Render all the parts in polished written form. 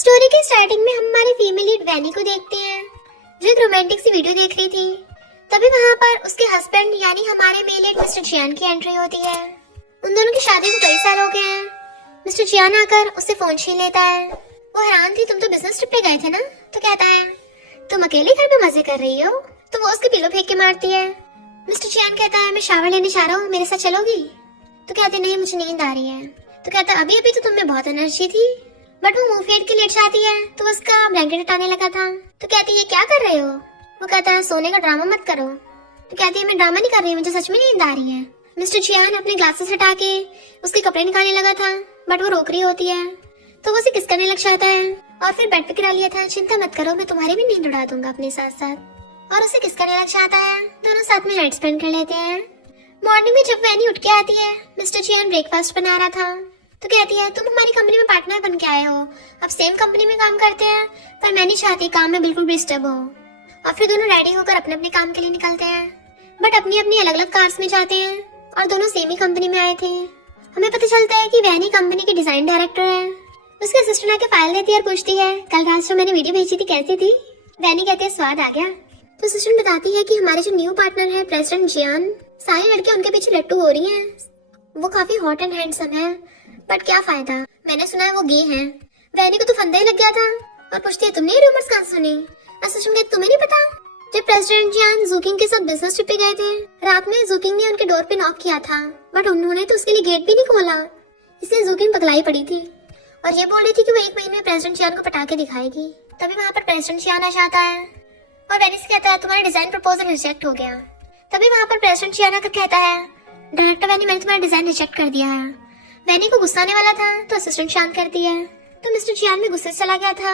Story के starting में हम हमारी फीमेल लीड वैनी को देखते हैं जो एक रोमांटिक सी वीडियो देख रही थी। तभी वहाँ पर उसके हस्बैंड यानी हमारे मेल लीड मिस्टर जियान की एंट्री होती है। उन दोनों की शादी को कई साल हो गए हैं। मिस्टर जियान आकर उससे फोन छीन लेता है। वो हैरान थी, तुम तो बिजनेस ट्रिप पे गए थे ना? तो कहता है तुम अकेले घर में मजे कर रही हो। तो वो उसके पिलो फेंक के मारती है। मिस्टर जियान कहता है मैं शावर लेने जा रहा हूँ, मेरे साथ चलोगी? तो कहते नहीं, मुझे नींद आ रही है। तो कहता अभी अभी तो तुम में बहुत एनर्जी थी। बट वो मुंह फेर के लेट जाती है तो उसका ब्लैंकेट हटाने लगा था। तो कहती है क्या कर रहे हो? वो कहता है सोने का ड्रामा मत करो। तो कहती है मैं ड्रामा नहीं कर रही हूँ, मुझे सच में नींद आ रही है। मिस्टर जियान अपने ग्लासेस हटा के उसके कपड़े निकालने लगा था बट वो रोक रही होती है। तो वो उसे किस करने लग जाता है और फिर बेड पे गिरा लिया था। चिंता मत करो, मैं तुम्हारी भी नींद उड़ा दूंगा अपने साथ साथ। और उसे किस करने लग जाता है। दोनों साथ में नाइट स्पेंड कर लेते हैं। मॉर्निंग में जब वैनी उठ के आती है, मिस्टर जियान ब्रेकफास्ट बना रहा था। तो कहती है तुम हमारी कंपनी में पार्टनर बन के आए हो, अब सेम कंपनी में काम करते हैं, पर मैं नहीं चाहती काम में बिल्कुल भी डिस्टर्ब हो। और फिर दोनों रेडी होकर अपने अपने काम के लिए निकलते हैं बट अपनी अपनी अलग अलग कार्स में जाते हैं और दोनों सेम ही कंपनी में आए थे। हमें पता चलता है कि वैनी कंपनी की डिजाइन डायरेक्टर है। उसके असिस्टेंट आके फाइल देती है और पूछती है कल रात जो मैंने वीडियो भेजी थी कैसी थी? वैनी कहती है स्वाद आ गया। तो असिस्टेंट बताती है कि हमारे जो न्यू पार्टनर है प्रेसिडेंट जियान, सारी लड़कियां उनके पीछे लट्टू हो रही हैं। वो काफी हॉट एंड हैंडसम है बट क्या फायदा, मैंने सुना है वो गे हैं। वैनी को तो फंदा ही लग गया था और पूछती है तुमने ये रूमर्स कहाँ सुनी? असिस्टेंट कहती तुम्हें नहीं पता? जब प्रेसिडेंट जियान जूकिंग के साथ बिजनेस ट्रिप पे गए थे, रात में जूकिंग ने उनके डोर पे नॉक किया था बट उन्होंने तो उसके लिए गेट भी नहीं खोला। इसलिए जूकिंग पगलाई पड़ी थी और ये बोल रही थी कि वो 1 महीने में प्रेसिडेंट जियान को पटा के दिखाएगी। तभी वहाँ पर प्रेसिडेंट जियान आ जाता है और वैनी से कहता है तुम्हारा डिजाइन प्रपोजल रिजेक्ट हो गया। तभी वहाँ पर प्रेसिडेंट जियान आकर कहता है डायरेक्टर वैनी, मैंने तुम्हारा डिजाइन रिजेक्ट कर दिया है। वैनी को गुस्सा आने वाला था तो असिस्टेंट शांत करती है। तो मिस्टर जियान भी गुस्से से चला गया था।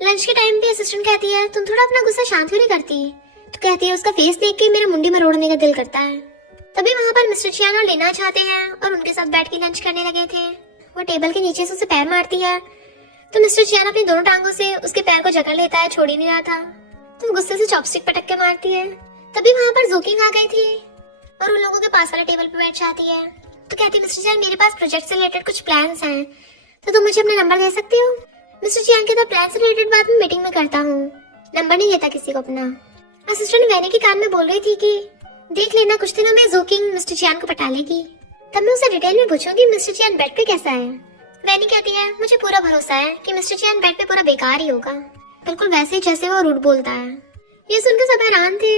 लंच के टाइम पे असिस्टेंट कहती है तुम थोड़ा अपना गुस्सा शांत क्यों नहीं करती? तो कहती है उसका फेस देख के मेरा मुंडी मरोड़ने का दिल करता है। तभी वहाँ पर मिस्टर जियान और लेना चाहते हैं और उनके साथ बैठ के लंच करने लगे थे। वो टेबल के नीचे से उसे पैर मारती है तो मिस्टर जियान अपनी दोनों टांगों से उसके पैर को जकड़ लेता है, छोड़ ही नहीं रहा था। तो गुस्से से चॉपस्टिक पटक के मारती है। तभी वहाँ पर जूकिंग आ गई थी और उन लोगों के पास वाले टेबल पे बैठ जाती है। तो कहती है मिस्टर जियान मेरे पास प्रोजेक्ट से रिलेटेड कुछ प्लान्स हैं, तो तुम मुझे अपना नंबर दे सकती हो? मिस्टर जियान कहता प्लान से रिलेटेड बात मैं मीटिंग में करता हूँ, नंबर नहीं देता किसी को अपना। असिस्टेंट वैनी के कान में बोल रही थी कि देख लेना कुछ दिनों में जूकिंग मिस्टर जियान को पटा लेगी, तब मैं उसे डिटेल में पूछूंगी मिस्टर जियान बेड पे कैसा है। वैनी कहती है मुझे पूरा भरोसा है कि मिस्टर जियान बेड पे पूरा बेकार ही होगा, बिल्कुल वैसे जैसे वो रूड बोलता है। ये सुनकर सब हैरान थे।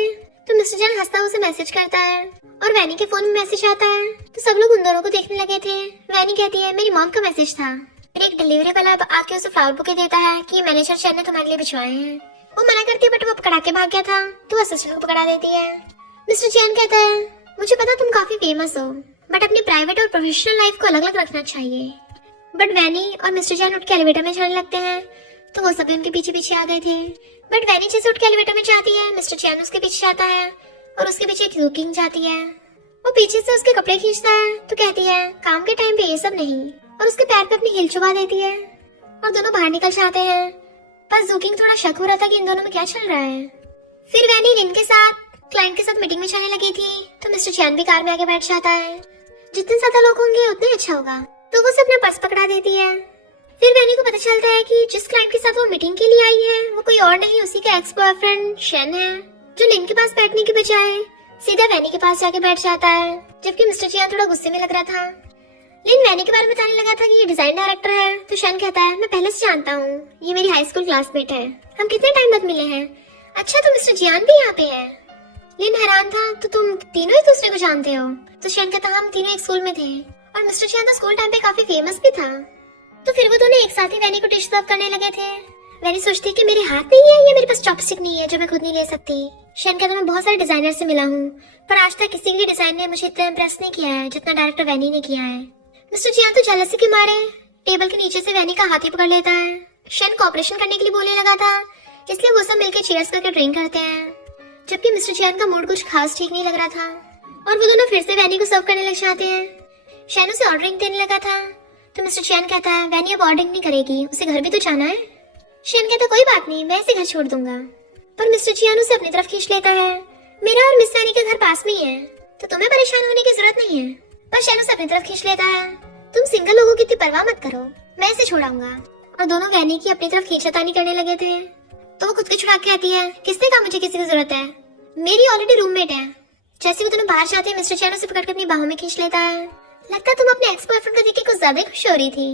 तो मिस्टर जियान हंसता उसे मैसेज करता है और वैनी के फोन में मैसेज आता है। तो सब लोग उन दोनों को देखने लगे थे। वैनी कहती है मेरी मॉम का मैसेज था। फिर एक डिलीवरी वाला आके उसे फ्लावर बुके देता है कि मैनेजर सर ने तुम्हारे लिए भिजवाए हैं। वो मना करती है बट वो पकड़ा के भाग गया था तो असिस्टेंट को पकड़ा देती है। मिस्टर जियान कहता है मुझे पता तुम काफी फेमस हो बट अपनी प्राइवेट और प्रोफेशनल लाइफ को अलग अलग रखना चाहिए। बट वैनी और मिस्टर जियान उठ के एलिवेटर में जाने लगते हैं तो वो सभी उनके पीछे पीछे आ गए थे। बट वैनी जैसे उठ के एलिवेटर में जाती है, मिस्टर जियान उसके पीछे जाता है और उसके पीछे एक जूकिंग जाती है। वो पीछे से उसके कपड़े खींचता है तो कहती है काम के टाइम पे ये सब नहीं, और उसके पैर पे अपनी हील चुबा देती है और दोनों बाहर निकल जाते हैं। पर जूकिंग थोड़ा शक हो रहा था कि इन दोनों में क्या चल रहा है। फिर वैनी लिन के साथ क्लाइंट के साथ मीटिंग में जाने लगी थी तो मिस्टर जियान भी कार में आगे बैठ जाता है। जितने ज्यादा लोग होंगे उतने अच्छा होगा, तो वो उसे अपना पर्स पकड़ा देती है। फिर वैनी को पता चलता है कि जिस क्लाइंट के साथ वो मीटिंग के लिए आई है वो कोई और नहीं, उसी का एक्स बॉयफ्रेंड शन है, जो लिन के पास बैठने के बजाय सीधा वैनी के पास जाके बैठ जाता है। जबकि मिस्टर जियान थोड़ा गुस्से में लग रहा था। लिन वैनी के बारे में बताने लगा था कि ये डिजाइन डायरेक्टर है तो शन कहता है मैं पहले से जानता हूँ, ये मेरी हाई स्कूल क्लासमेट है, हम कितने टाइम बाद मिले हैं। अच्छा तो मिस्टर जियान भी यहाँ पे है। लिन हैरान था तो तुम तीनों एक दूसरे को जानते हो? तो शन कहता हम तीनों एक स्कूल में थे और मिस्टर जियान तो स्कूल टाइम पे काफी फेमस भी था। तो फिर वो दोनों एक साथ ही वैनी को डिश सर्व करने लगे थे। वैनी सोचती कि मेरे हाथ नहीं है या मेरे पास चॉपस्टिक नहीं है जो मैं खुद नहीं ले सकती। शन कहता मैं बहुत सारे डिजाइनर से मिला हूँ पर आज तक किसी भी डिजाइन ने मुझे इतना इम्प्रेस नहीं किया है जितना डायरेक्टर वैनी ने किया है। मिस्टर जियान तो जेलसी के मारे टेबल के नीचे से वैनी का हाथ ही पकड़ लेता है। शन कॉपरेशन करने के लिए बोलने लगा था इसलिए वो सब मिलकर चीयर्स करके ड्रिंक करते हैं। जबकि मिस्टर जियान का मूड कुछ खास ठीक नहीं लग रहा था और वो दोनों फिर से वैनी को सर्व करने लग जाते हैं। शन उसे ऑर्डरिंग देने लगा था तो मिस्टर जियान कहता है वैनी अब ऑर्डरिंग नहीं करेगी, उसे घर भी तो जाना है। शन कहता कोई बात नहीं, मैं इसे घर छोड़ दूंगा। पर मिस्टर जियान उसे अपनी तरफ खींच लेता है। मेरा और मिस वैनी का घर पास में ही है तो तुम्हें परेशान होने की जरूरत नहीं है। पर शन उसे अपनी तरफ खींच लेता है। तुम सिंगल लोगों की इतनी परवाह मत करो, मैं इसे छोड़ाऊंगा और दोनों वैनी की अपनी तरफ खींचातानी करने लगे थे। तो वो खुद को छुड़ा के आती है, किसने कहा मुझे किसी की जरूरत है, मेरी ऑलरेडी रूममेट है। जैसे वो दोनों बाहर जाते हैं मिस्टर चैन उसे पकड़ के अपनी बाहों में खींच लेता है। लगता है तुम अपने एक्स बॉयफ्रेंड को देख के कुछ ज्यादा ही खुश हो रही थी।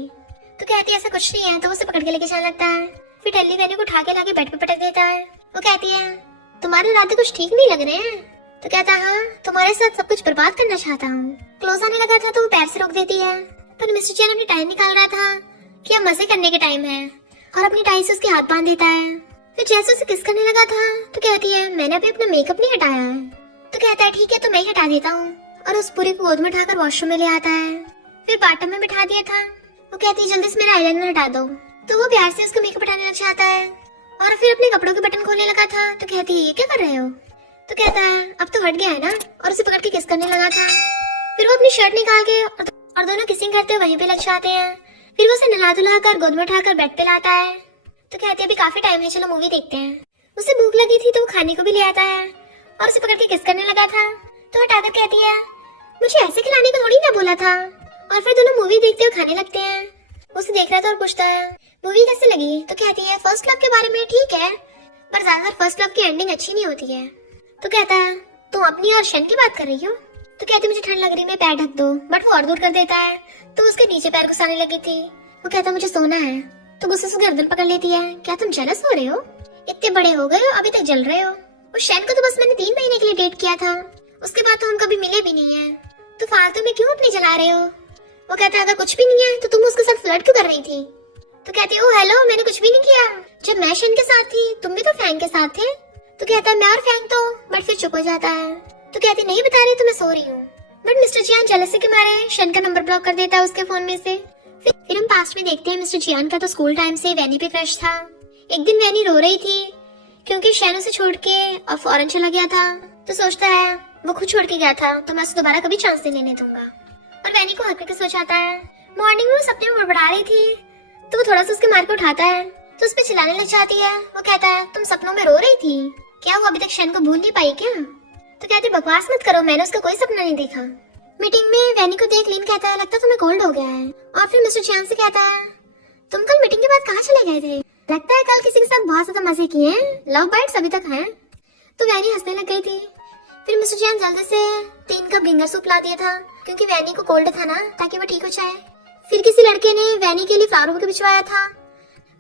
तो कहती है ऐसा कुछ नहीं है, तो उसे पकड़ के लेके जाने लगता है। फिर टेली वैनी को उठा के लाके बेड पे पटक देता है। वो कहती है तुम्हारे इरादे कुछ ठीक नहीं लग रहे हैं। तो कहता है हाँ, तुम्हारे साथ सब कुछ बर्बाद करना चाहता हूँ। क्लोज आने लगा था तो वो पैर से रोक देती है, पर मिस्टर चैन अपनी टाइम निकाल रहा था कि अब मजे करने के टाइम है, और अपनी टाई से उसके हाथ बांध देता है। फिर जैसे उसे किस करने लगा था तो कहती है मैंने अभी अपना मेकअप नहीं हटाया है। तो कहता है ठीक है तो मैं ही हटा देता हूँ, और उस पूरी को गोद में उठाकर वॉशरूम में ले आता है। फिर बाटम में बिठा दिया था। वो कहती है जल्दी से मेरा आईलाइनर हटा दो। तो वो प्यार से उसको मेकअप हटाने लग जाता है, और फिर अपने कपड़ों के बटन खोलने लगा था। तो कहती है ये क्या कर रहे हो। तो कहता है अब तो हट गया है ना, और उसे पकड़ के किस करने लगा था। फिर वो अपनी शर्ट निकाल के और दोनों किसिंग करते वहीं पे लग जाते हैं। फिर वो उसे नला धुला कर गोद में उठाकर बेड पे लाता है। तो कहती है अभी काफी टाइम है, चलो मूवी देखते हैं। उसे भूख लगी थी तो वो खाने को भी ले आता है, और उसे पकड़ के किस करने लगा था। तो हटाकर कहती है मुझे ऐसे खिलाने को थोड़ी ना बोला था। और फिर दोनों मूवी देखते हुए खाने लगते हैं। उसे देख रहा था और पूछता है मूवी कैसे लगी। तो कहती है फर्स्ट लव के बारे में ठीक है, पर ज्यादातर फर्स्ट लव की एंडिंग अच्छी नहीं होती है। तो कहता है तुम अपनी और शन की बात कर रही हो। तो कहती मुझे ठंड लग रही, मैं पैर ढक दो, बट वो और दूर कर देता है। तो उसके नीचे पैर घुसाने लगी थी। वो कहता मुझे सोना है। तो गुस्से से गर्दन पकड़ लेती है, क्या तुम जेलस हो रहे हो, इतने बड़े हो गए हो अभी तक जल रहे हो। उस शैन को तो बस मैंने 3 महीने के लिए डेट किया था, उसके बाद तो हम कभी मिले भी नहीं है, तो फालतू में क्यों अपनी जला रहे हो। वो कहता है अगर कुछ भी नहीं है तो तुम उसके साथ फ्लर्ट क्यों कर रही थी। तो कहती है ओ हेलो, मैंने कुछ भी नहीं किया, जब मैं शैन के साथ थी तुम भी तो फैंग के साथ थे। तो कहता है मैं और फैंग तो, बट फिर चुप हो जाता है। तो कहती नहीं बता रही तो मैं सो रही हूँ। बट मिस्टर जियान जेलसी के मारे शन का नंबर ब्लॉक कर देता है उसके फोन में से। फिर हम पास्ट में देखते हैं मिस्टर जियान का तो स्कूल टाइम से वैनी पे क्रश था। एक दिन वैनी रो रही थी क्योंकि शैन उसे छोड़ के अब फॉरेन चला गया था। तो सोचता है वो खुद छोड़ के गया था तो मैं उसे दोबारा कभी चांस नहीं लेने दूंगा। और वैनी को हक करके सोचाता है मॉर्निंग में वो सपने में बड़बड़ा रही थी, तो वो थोड़ा सा उसके मार को उठाता है तो उस पर चिल्लाने लग जाती है। वो कहता है तुम सपनों में रो रही थी क्या, वो अभी तक शैन को भूल नहीं पाई क्या। तो कहती बकवास मत करो, मैंने उसका कोई सपना नहीं देखा। मीटिंग में वैनी को देख लिन कहता है लगता तुम्हें कोल्ड हो गया है। और फिर मिस्टर जियान से कहता है तुम कल मीटिंग के बाद कहाँ चले गए थे, लगता है कल किसी के साथ बहुत ज्यादा मजे किए हैं, लव बाइट्स अभी तक हैं। तो वैनी हंसने लग गई थी। फिर मिस्टर जियान जल्दी से 3 कप गिंगर सूप ला दिया था क्योंकि वैनी को कोल्ड था ना, ताकि वो ठीक हो जाए। फिर किसी लड़के ने वैनी के लिए फ्लावर बुके भिजवाया था,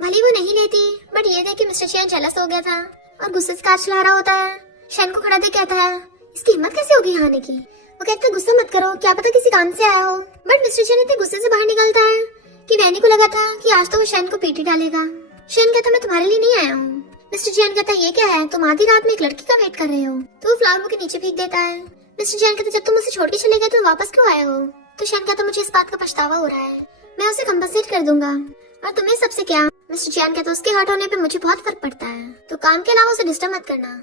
भले वो नहीं लेती, बट ये देख कि मिस्टर जियान जेलस हो गया था और गुस्से से कार चला रहा होता है। शैन को खड़ा देख कहता है इसकी हिम्मत कैसे होगी यहाँ आने की। वो कहता है गुस्सा मत करो, क्या पता किसी काम से आया हो। बट मिस्टर जियान इतने गुस्से से बाहर निकलता है कि वैनी को लगा था कि आज तो वो शैन को पीटी डालेगा। शैन कहता मैं तुम्हारे लिए नहीं आया हूँ। मिस्टर जियान कहता ये क्या है, तुम आधी रात में एक लड़की का वेट कर रहे हो। तो वो फ्लावर के नीचे फेंक देता है। मिस्टर जियान कहता जब तुम उसे छोड़ के चले गए तो वापस क्यों आए हो। तो शैन कहता मुझे इस बात का पछतावा हो रहा है, मैं उसे कंपनसेट कर दूंगा, और तुम्हें सबसे क्या। मिस्टर जियान कहता उसके हर्ट होने पे मुझे बहुत फर्क पड़ता है, तो काम के अलावा उसे डिस्टर्ब मत करना।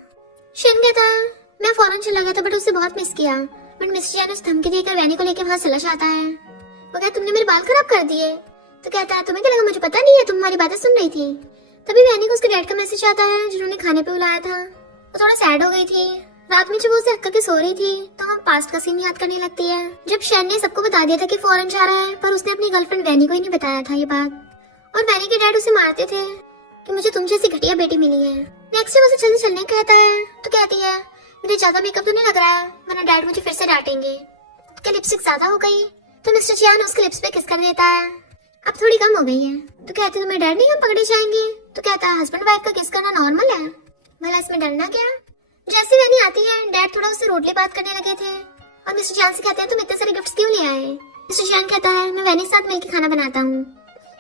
शैन कहता है मैं फौरन चला गया था बट उसे बहुत मिस किया, बट मिस्टर जियान उसे धमकी देकर वैनी को लेकर वहाँ चला जाता है। वो कहता तुमने मेरे बाल खराब कर दिए। तो कहता है तुम्हें क्या लगा मुझे पता नहीं है, तुम्हारी बातें सुन रही थी। तभी वैनी को उसके डैड का मैसेज आता है जिन्होंने खाने पे बुलाया था। वो थोड़ा सैड हो गई थी। रात में जब वो उसे हक करके सो रही थी तो हम पास्ट का सीन याद करने लगती है, जब शैन ने सबको बता दिया था कि फॉरेन जा रहा है, पर उसने अपनी गर्लफ्रेंड वैनी को ही नहीं बताया था ये बात। और वैनी के डैड उसे मारते थे कि मुझे तुम जैसी घटिया बेटी मिली है। नेक्स्ट डे उसे जल्दी चलने कहता है तो कहती है मुझे ज्यादा मेकअप तो नहीं लग रहा है, वरना डैड मुझे फिर से डांटेंगे। क्या लिपस्टिक ज्यादा हो गई। तो मिस्टर जियान उसके लिप्स पे किस कर देता है, अब थोड़ी कम हो गई है। तो कहते तुम्हें डर नहीं हम पकड़े जाएंगे। तो कहता है हस्बैंड वाइफ का किस करना नॉर्मल है, भला इसमें डरना क्या। जैसे वैनी आती है डैड थोड़ा उससे रोडली बात करने लगे थे, और मिस्टर जियान से कहते हैं तुम इतने सारे गिफ्ट्स क्यों ले आए। मिस्टर जियान कहता है मैं वैनी के साथ मिलकर खाना बनाता हूँ।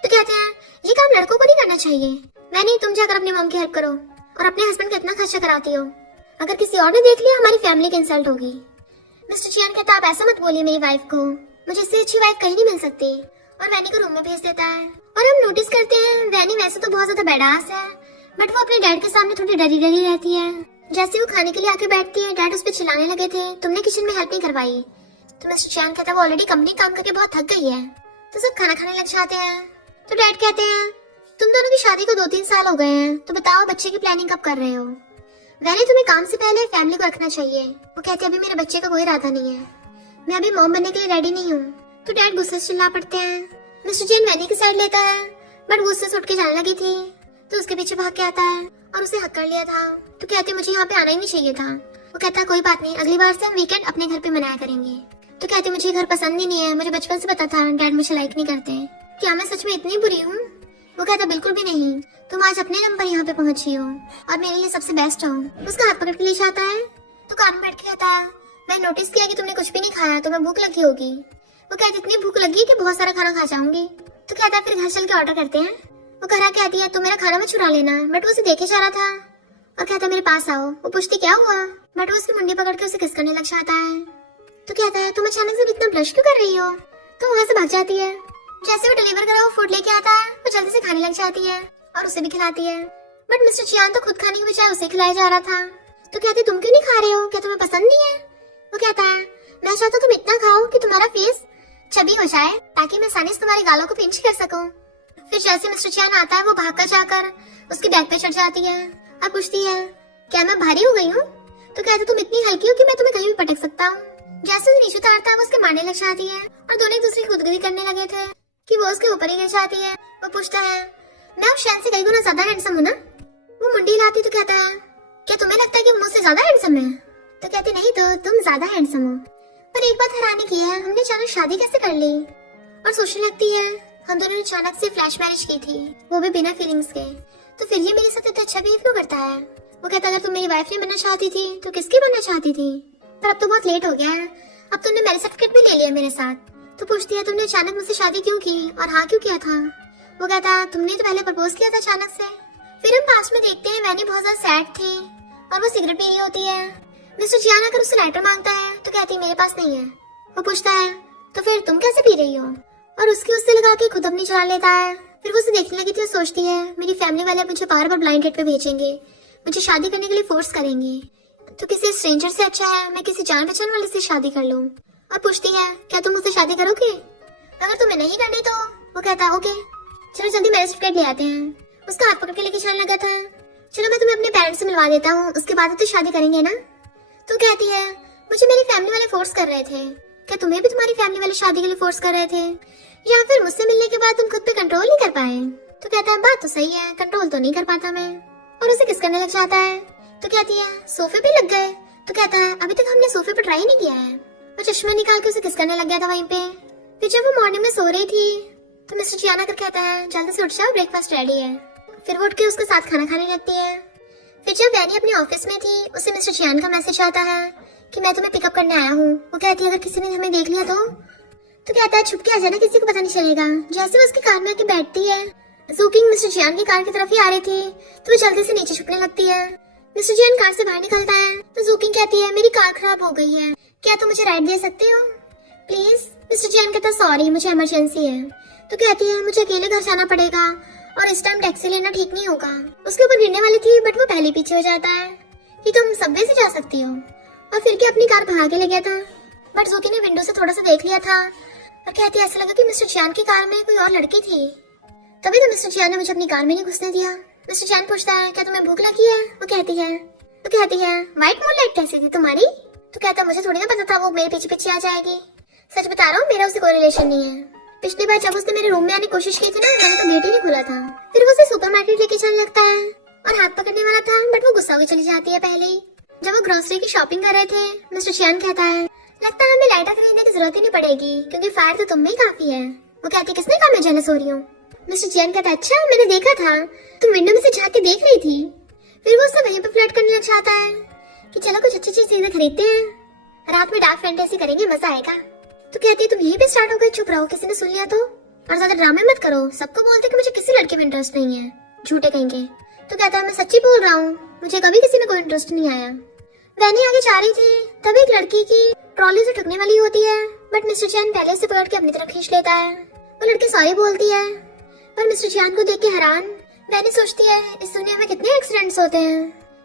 तो कहते हैं ये काम लड़कों को नहीं करना चाहिए, वैनी तुम जाकर अपनी मॉम की हेल्प करो, और अपने हस्बैंड का इतना खर्चा कराती हो, अगर किसी और ने देख लिया हमारी फैमिली की इंसल्ट होगी। मिस्टर जियान कहता आप ऐसा मत बोलिए मेरी वाइफ को, मुझे इससे अच्छी वाइफ कहीं नहीं मिल सकती, और वैनी को रूम में भेज देता है। और हम नोटिस करते हैं वैनी वैसे तो बहुत ज्यादा बैडास है, बट वो अपने डैड के सामने थोड़ी डरी डरी रहती है। जैसे वो खाने के लिए आके बैठती है डैड उस पर चिल्लाने लगे थे तुमने किचन में हेल्प नहीं करवाई। तो मिस्टर जियान कहता है वो ऑलरेडी कंपनी काम करके बहुत थक गई है। तो सब खाना खाने लग जाते हैं। तो डैड कहते हैं तुम दोनों की शादी को 2-3 साल हो गए हैं, तो बताओ बच्चे की प्लानिंग कब कर रहे हो। वैनी तुम्हें काम से पहले फैमिली को रखना चाहिए। वो कहते अभी मेरे बच्चे का कोई इरादा नहीं है, मैं अभी मॉम बनने के लिए रेडी नहीं हूँ। तो डैड गुस्से से चिल्ला पड़ते हैं। मिस्टर जियान वैनी की साइड लेता है, बट वो उससे से उठ के जाने लगी थी तो उसके पीछे भाग के आता है और उसे हक कर लिया था। तो कहती मुझे यहाँ पे आना ही नहीं चाहिए था। वो कहता कोई बात नहीं, अगली बार से हम वीकेंड अपने घर पे मनाया करेंगे। तो कहती मुझे घर पसंद ही नहीं है, मुझे बचपन से पता था डैड मुझे लाइक नहीं करते। क्या मैं सच में इतनी बुरी हूँ? वो कहता बिल्कुल भी नहीं, तुम आज अपने दम पर यहाँ पे पहुंची हो और मेरे लिए सबसे बेस्ट हो। उसका हाथ पकड़ के ले जाता है तो कार में बैठ के कहता है मैं नोटिस किया कि तुमने कुछ भी नहीं खाया, तुम्हें भूख लगी होगी। वो कहती इतनी भूख लगी कि बहुत सारा खाना खा जाऊंगी। तो कहता फिर घर चल के ऑर्डर करते हैं। वो घर आके कहती है तुम मेरा खाना मत चुरा लेना, बट वो उसे देखे जा रहा था और कहता मेरे पास आओ। वो पूछती क्या हुआ, बट वो उसकी मुंडी पकड़ के उसे किस करने लग जाता है। तो कहता है तुम अचानक से इतना ब्लश क्यों कर रही हो। तो वहाँ से भाग जाती है। जैसे वो डिलीवर करा वो फूड लेके आता है, वो जल्दी से खाने लग जाती है और उसे भी खिलाती है। बट मिस्टर चियान तो खुद खाने की बजाय उसे खिलाया जा रहा था। तो कहती तुम क्यों नहीं खा रहे हो, क्या तुम्हें पसंद नहीं है। वो कहता है मैं चाहता हूँ तुम इतना खाओ कि तुम्हारा फेस छवि हो जाए ताकि मैं आसानी से तुम्हारे गालों को पिंच कर सकूं। फिर जैसे मिस्टर चियान आता है वो भाग कर जाकर उसके बैग पे चढ़ जाती है और पूछती है क्या मैं भारी हो गई हूँ। तो कहते तुम इतनी हल्की हो कि मैं तुम्हें कहीं भी पटक सकता हूँ। जैसे वो नीचे उतारता है वो उसके मारने लग जाती है और दोनों एक दूसरे की खुदगुदी करने लगे थे कि वो उसके ऊपर ही गिर जाती है। वो पूछता है मैं उस शैन से कई गुना ज्यादा हैंडसम हूँ ना। वो मुंडी हिलाती तो कहता है क्या तुम्हें लगता है कि वो मुझसे ज्यादा हैंडसम है। तो कहती नहीं तो तुम ज्यादा हैंडसम हो। पर एक बात हैरानी की है, हमने अचानक शादी कैसे कर ली। और सोचने लगती है हम दोनों ने अचानक से फ्लैश मैरिज की थी, वो भी बिना फीलिंग्स के। तो फिर ये मेरे साथ इतना अच्छा बिहेव क्यों करता है। वो कहता अगर तुम मेरी वाइफ नहीं बनना चाहती थी तो किसकी बनना चाहती थी। पर अब तो बहुत लेट हो गया है, अब तुमने मैरिज सर्टिफिकेट भी ले लिया मेरे साथ। तो पूछती है तुमने अचानक मुझसे शादी क्यों की और हाँ क्यों किया था। वो कहता तुमने तो पहले प्रपोज किया था अचानक से। फिर हम पास में देखते हैं वैनी बहुत ज्यादा सैड थी और वो सिगरेट पी रही होती है। मिस्टर चियान अगर उससे लाइटर मांगता है तो कहती है मेरे पास नहीं है। वो पूछता है तो फिर तुम कैसे पी रही हो और उसकी उससे लगा के खुद अपनी चला लेता है। फिर वो उसे देखने लगी थी और सोचती है मेरी फैमिली वाले मुझे बार बार ब्लाइंड डेट पे भेजेंगे, मुझे शादी करने के लिए फोर्स करेंगे, तो किसी स्ट्रेंजर से अच्छा है मैं किसी जान पहचान वाले से शादी कर लूं। और पूछती है क्या तुम मुझसे शादी करोगे, अगर तुम्हें नहीं करनी तो। वो कहता ओके चलो जल्दी मैरिज सर्टिफिकेट ले आते हैं। उसका हाथ पकड़ के लेके जाने लगा था। चलो मैं तुम्हें अपने पेरेंट्स से मिलवा देता हूँ, उसके बाद तो शादी करेंगे ना। तो कहती है मुझे मेरी फैमिली वाले फोर्स कर रहे थे, क्या तुम्हें भी तुम्हारी फैमिली वाले शादी के लिए फोर्स कर रहे थे या फिर मुझसे मिलने के बाद तुम खुद पे कंट्रोल नहीं कर पाए। तो कहता है बात तो सही है, कंट्रोल तो नहीं कर पाता मैं। और उसे किस करने लग जाता है। तो कहती है सोफे पे लग गए। तो कहता है अभी तक हमने सोफे पे ट्राई नहीं किया है। वो चश्मा निकाल के उसे किस करने लग गया था वहीं पे। फिर जब वो मॉर्निंग में सो रही थी तो मिस्टर चियान आकर कहता है जल्दी से उठ जाओ ब्रेकफास्ट रेडी है। फिर वो उठ के उसके साथ खाना खाने लगती है। फिर जब वैनी अपने ऑफिस में थी उसे मिस्टर चियान का मैसेज आता है कि मैं तुम्हें पिकअप करने आया हूँ। वो कहती है अगर किसी ने हमें देख लिया तो कहता है छुप के आ जाना, किसी को पता नहीं चलेगा। जैसे वो उसकी कार में आके बैठती है, जूकिंग मिस्टर चियान की कार की तरफ ही आ रही थी तो वो जल्दी से नीचे छुपने लगती है। मिस्टर चियान कार से बाहर निकलता है तो जूकिंग कहती है मेरी कार खराब हो गई है, क्या तुम मुझे राइड दे सकते हो प्लीज। मिस्टर चियान कहता सॉरी मुझे इमरजेंसी है। तो कहती है मुझे अकेले घर जाना पड़ेगा और इस टाइम टैक्सी लेना ठीक नहीं होगा। उसके ऊपर गिरने वाली थी बट वो पहले पीछे हो जाता है कि तुम सबवे से जा सकती हो और फिर के अपनी कार भगा के ले गया था। बट जूकी ने विंडो से थोड़ा सा देख लिया था और कहती है ऐसा लगा कि मिस्टर चियान की कार में कोई और लड़की थी, तभी तो मिस्टर चियान ने मुझे अपनी कार में नहीं घुसने दिया। मिस्टर चियान पूछता है क्या तुम्हें भूख लगी है। वो कहती है व्हाइट मूनलाइट कैसी थी तुम्हारी। तो कहता मुझे थोड़ी ना पता था वो मेरे पीछे पीछे आ जाएगी। सच बता रहा हूँ मेरा उससे कोई रिलेशन नहीं है। पिछली बार जब उसने मेरे रूम में आने की कोशिश की थी ना मैंने तो गेट ही नहीं खुला था। फिर वो उसे सुपरमार्केट लेके चलने लगता है और हाथ पकड़ने वाला था बट वो गुस्सा होकर चली जाती है। पहले ही जब वो ग्रोसरी की शॉपिंग कर रहे थे मिस्टर चियान कहता है लगता है हमें लाइटर खरीदने की जरूरत ही नहीं पड़ेगी क्योंकि फायर तो तुम में ही काफी है। वो कहती किसने कहा मैं जेलस हो रही हूँ। मिस्टर चियान कहता अच्छा मैंने देखा था तुम विंडो में से झांक के देख रही थी। फिर वो उससे वहीं पर फ्लर्ट करने लग जाता है कि चलो कुछ अच्छी चीजें खरीदते हैं, रात में डार्क फैंटेसी करेंगे, मजा आएगा। तो कहती है तुम यहीं पे स्टार्ट हो गए, चुप रहो किसी ने सुन लिया तो, और ज्यादा ड्रामे मत करो, सबको बोलते कि मुझे किसी लड़के में इंटरेस्ट नहीं है, झूठे कहेंगे। तो कहता है मैं सच्ची बोल रहा हूँ, मुझे कभी किसी में कोई इंटरेस्ट नहीं आया। वैनी आगे जा रही थी तभी एक लड़की की ट्रॉली से ठुकने वाली होती है बट मिस्टर चियान पहले से पकड़ के अपनी तरफ खींच लेता है। वो लड़की सॉरी बोलती है पर मिस्टर चियान को देख के हैरान वैनी सोचती है इस दुनिया में कितने एक्सीडेंट्स होते हैं,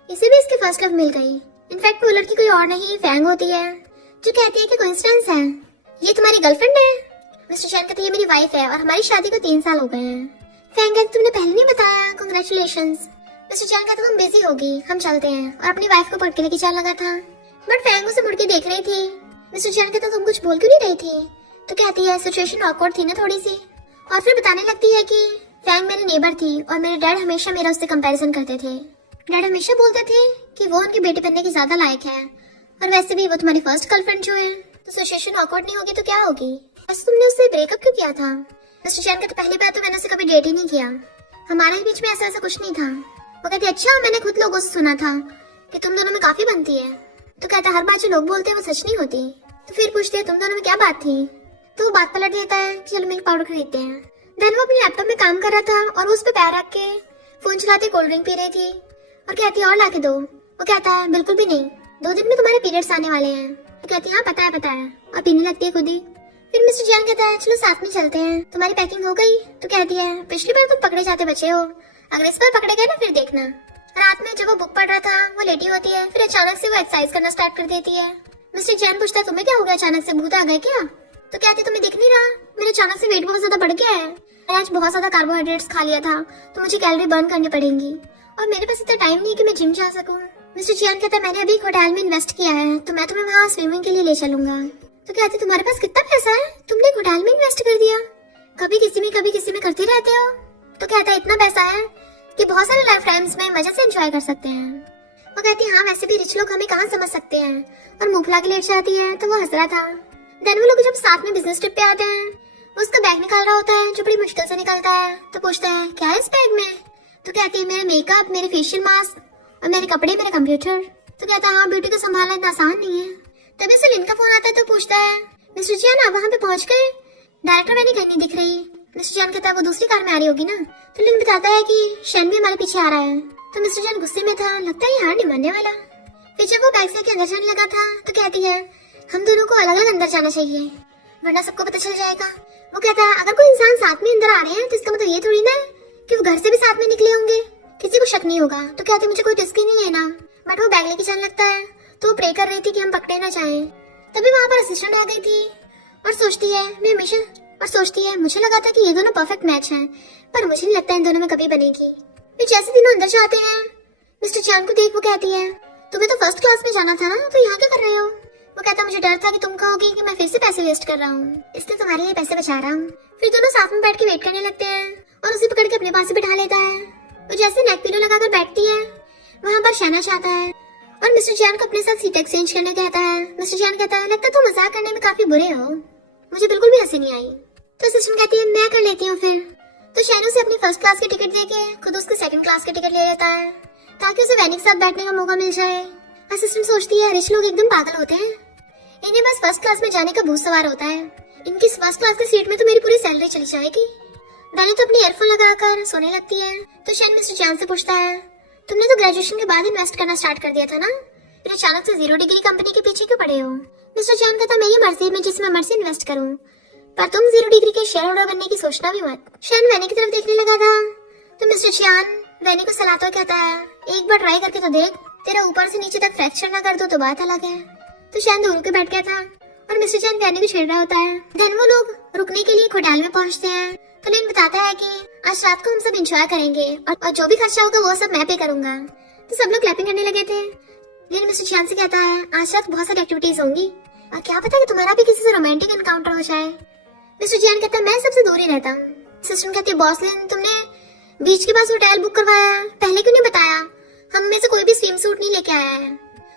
इसे भी इसकी फर्स्ट लव मिल गई। इनफैक्ट वो लड़की कोई और नहीं फैंग होती है जो कहती है कि कोइंसिडेंस है, ये तुम्हारी गर्लफ्रेंड है। मिस्टर चियान कहते हैं ये मेरी वाइफ है और हमारी शादी को 3 साल हो गए हैं। फैंग कहती तुमने पहले नहीं बताया, कांग्रेचुलेशंस। मिस्टर चियान कहता तुम बिजी होगी हम चलते हैं और अपनी वाइफ को पकड़ के लेके चलने लगा था बट फैंग उसे मुड़ के देख रही थी। मिस्टर चियान कहता तुम कुछ बोल क्यों नहीं रही थी। तो कहती है सिचुएशन ऑकवर्ड थी ना थोड़ी सी, और फिर बताने लगती है कि फैंग मेरी नेबर थी और मेरे डैड हमेशा मेरा उससे कंपैरिजन करते थे। डैड हमेशा बोलते थे कि वो उनकी बेटी बनने की ज्यादा लायक है, और वैसे भी वो तुम्हारी फर्स्ट गर्लफ्रेंड जो है, तो सिचुएशन ऑकवर्ड नहीं होगी तो क्या होगी। बस तुमने उससे ब्रेकअप क्यों किया था? मिस्टर चैन कहते पहली बार तो मैंने उसे कभी डेट ही नहीं किया, हमारे बीच में ऐसा कुछ नहीं था। वो कहती अच्छा, मैंने खुद लोगों से सुना था कि तुम दोनों में काफी बनती है। तो कहता हर बात जो लोग बोलते हैं वो सच नहीं होती। तो फिर पूछते हैं तुम दोनों में क्या बात थी, तो वो बात पलट देता है कि चलो मिल्क पाउडर खरीदते हैं। देन वो अपने लैपटॉप में काम कर रहा था और उस पे पैर रख के फोन चलाते कोल्ड ड्रिंक पी रही थी और कहती है और लाके दो। वो कहता है बिल्कुल भी नहीं, 2 दिन में तुम्हारे पीरियड्स आने वाले हैं। तो कहती है हाँ पता है, और पीने लगती है खुद ही। फिर मिस्टर जैन कहता है चलो साथ में चलते हैं, तुम्हारी पैकिंग हो गई? तो कहती है पिछली बार तुम पकड़े जाते बचे हो, अगर इस बार पकड़े गए ना फिर देखना। रात में जब वो बुक पढ़ रहा था वो लेटी होती है, फिर अचानक से वो एक्सरसाइज करना स्टार्ट कर देती है। मिस्टर जैन पूछता है तुम्हें क्या हो गया, अचानक से भूत आ गए क्या? तो कहती तुम्हें दिख नहीं रहा, मेरे अचानक से वेट बहुत ज्यादा बढ़ गया है, मैंने आज बहुत ज्यादा कार्बोहाइड्रेट्स खा लिया था तो मुझे कैलोरी बर्न करनी पड़ेंगी और मेरे पास इतना टाइम नहीं है कि मैं जिम जा सकूं। मिस्टर जैन कहता है मैंने अभी एक होटल में इन्वेस्ट किया है तो मैं तुम्हें वहाँ स्विमिंग के लिए ले चलूंगा। तो कहती तुम्हारे पास कितना पैसा है, तुमने एक होटल में इन्वेस्ट कर दिया, कभी किसी में करते रहते हो। तो कहता है इतना पैसा है कि बहुत सारे लाइफ टाइम्स में मजे से एंजॉय कर सकते हैं। वो कहती है हाँ वैसे भी रिच लोग हमें कहाँ समझ सकते हैं, और मुंह फुला के लेट जाती है। तो वो हंस रहा था। देन वो लोग जब साथ में बिजनेस ट्रिप पे आते हैं, वो उसका बैग निकाल रहा होता है जो बड़ी मुश्किल से निकलता है। तो पूछता है क्या है इस बैग में? तो कहती है मेरा मेकअप, मेरे फेशियल मास्क और मेरे कपड़े, मेरा कंप्यूटर। तो कहता है हाँ ब्यूटी को संभालना इतना आसान नहीं है। तभी उसे लिन का फोन आता है तो पूछता है मिस्टर जैन आप वहाँ पे पहुंच गए, डायरेक्टर मैंने कहीं नहीं दिख रही। मिस्टर जैन कहता है वो दूसरी कार में आ रही होगी ना। तो लिन बताता है कि शैन भी हमारे पीछे आ रहा है। तो मिस्टर जैन गुस्से में था, लगता है हार नहीं मानने वाला। फिर जब वो बैग से अंदर जाने लगा था तो कहती है हम दोनों को अलग अलग अंदर जाना चाहिए वरना सबको पता चल जाएगा। वो कहता है अगर कोई इंसान साथ में अंदर आ रहे हैं तो इसका मतलब ये थोड़ी ना कि वो घर से भी साथ में निकले होंगे, किसी को शक नहीं होगा। तो कहते मुझे कोई रिस्क ही नहीं लेना, बट वो बैग लेके जाने लगता है। तो वो प्रे कर रही थी कि हम पकड़े ना जाए। तभी वहाँ पर असिस्टेंट आ गई थी और सोचती है मुझे लगा था कि ये दोनों परफेक्ट मैच है, पर मुझे नहीं लगता इन दोनों में कभी बनेगी। फिर जैसे तीनों अंदर जाते हैं मिस्टर जैन को देख वो कहती है तुम्हें तो फर्स्ट क्लास में जाना था ना, तो यहाँ क्या कर रहे हो? वो कहता मुझे डर था कि तुम कहोगी कि मैं फिर से पैसे वेस्ट कर रहा हूँ, इसलिए तुम्हारे लिए पैसे बचा रहा हूँ। फिर दोनों साथ में बैठ के वेट करने लगते हैं और उसे पकड़ के अपने पास से बिठा लेता है। वो जैसे नेक पिलो लगाकर बैठती है वहाँ पर शहनाज आता है और मिस्टर जैन को अपने साथ सीट एक्सचेंज करने कहता है। मिस्टर जैन कहता है लगता तुम मजाक करने में काफी बुरे हो, मुझे बिल्कुल भी हंसी नहीं आई। तो असिस्टेंट कहती है मैं कर लेती हूँ फिर। तो शैनू से अपनी फर्स्ट क्लास की टिकट देके खुद उसके सेकंड क्लास की टिकट ले लेता है ताकि उसे वैनी के साथ बैठने का मौका मिल जाए। असिस्टेंट सोचती है रिच लोग एकदम पागल होते हैं, इन्हें बस फर्स्ट क्लास में जाने का भूत सवार होता है, इनकी फर्स्ट क्लास की सीट में तो मेरी पूरी सैलरी चली जाएगी। वैनी तो अपनी ईयरफोन लगाकर सोने लगती है। तो शैन मिस्टर जैन से पूछता है तुमने तो ग्रेजुएशन के बाद इन्वेस्ट करना स्टार्ट कर दिया था ना, फिर अचानक से 0 डिग्री कंपनी के पीछे क्यों पड़े हो? मिस्टर जैन कहता मेरी मर्जी में जिसमें मर्जी इन्वेस्ट करूँ, पर तुम 0 डिग्री के शेयर होल्डर बनने की सोचना भी मत। शैन वैनी की तरफ देखने लगा था तो मिस्टर जैन वैनी को सलाहता कहता है एक बार ट्राई करके तो देख, तेरा ऊपर से नीचे तक फ्रैक्चर ना कर दो तो बात अलग है। तो शैन दूर के बैठ गया था और मिस्टर जैन वैनी को छेड़ रहा होता है। देन वो लोग रुकने के लिए होटल में पहुंचते हैं। तो लिन बताता है कि आज रात को हम सब एंजॉय करेंगे और जो भी खर्चा होगा वो सब मैं पे करूंगा। तो सब लोग क्लैपिंग करने लगे थे। लिन मिस्टर जैन से कहता है आज रात बहुत सारी एक्टिविटीज होंगी और क्या पता कि तुम्हारा भी किसी से रोमांटिक एनकाउंटर हो जाए। मिस्टर जैन कहता है मैं सबसे दूर ही रहता हूँ। असिस्टेंट कहती है बॉस लिन तुमने बीच के पास होटल बुक करवाया है, पहले क्यों नहीं बताया? हम में से कोई भी स्विम सूट नहीं लेके आया है।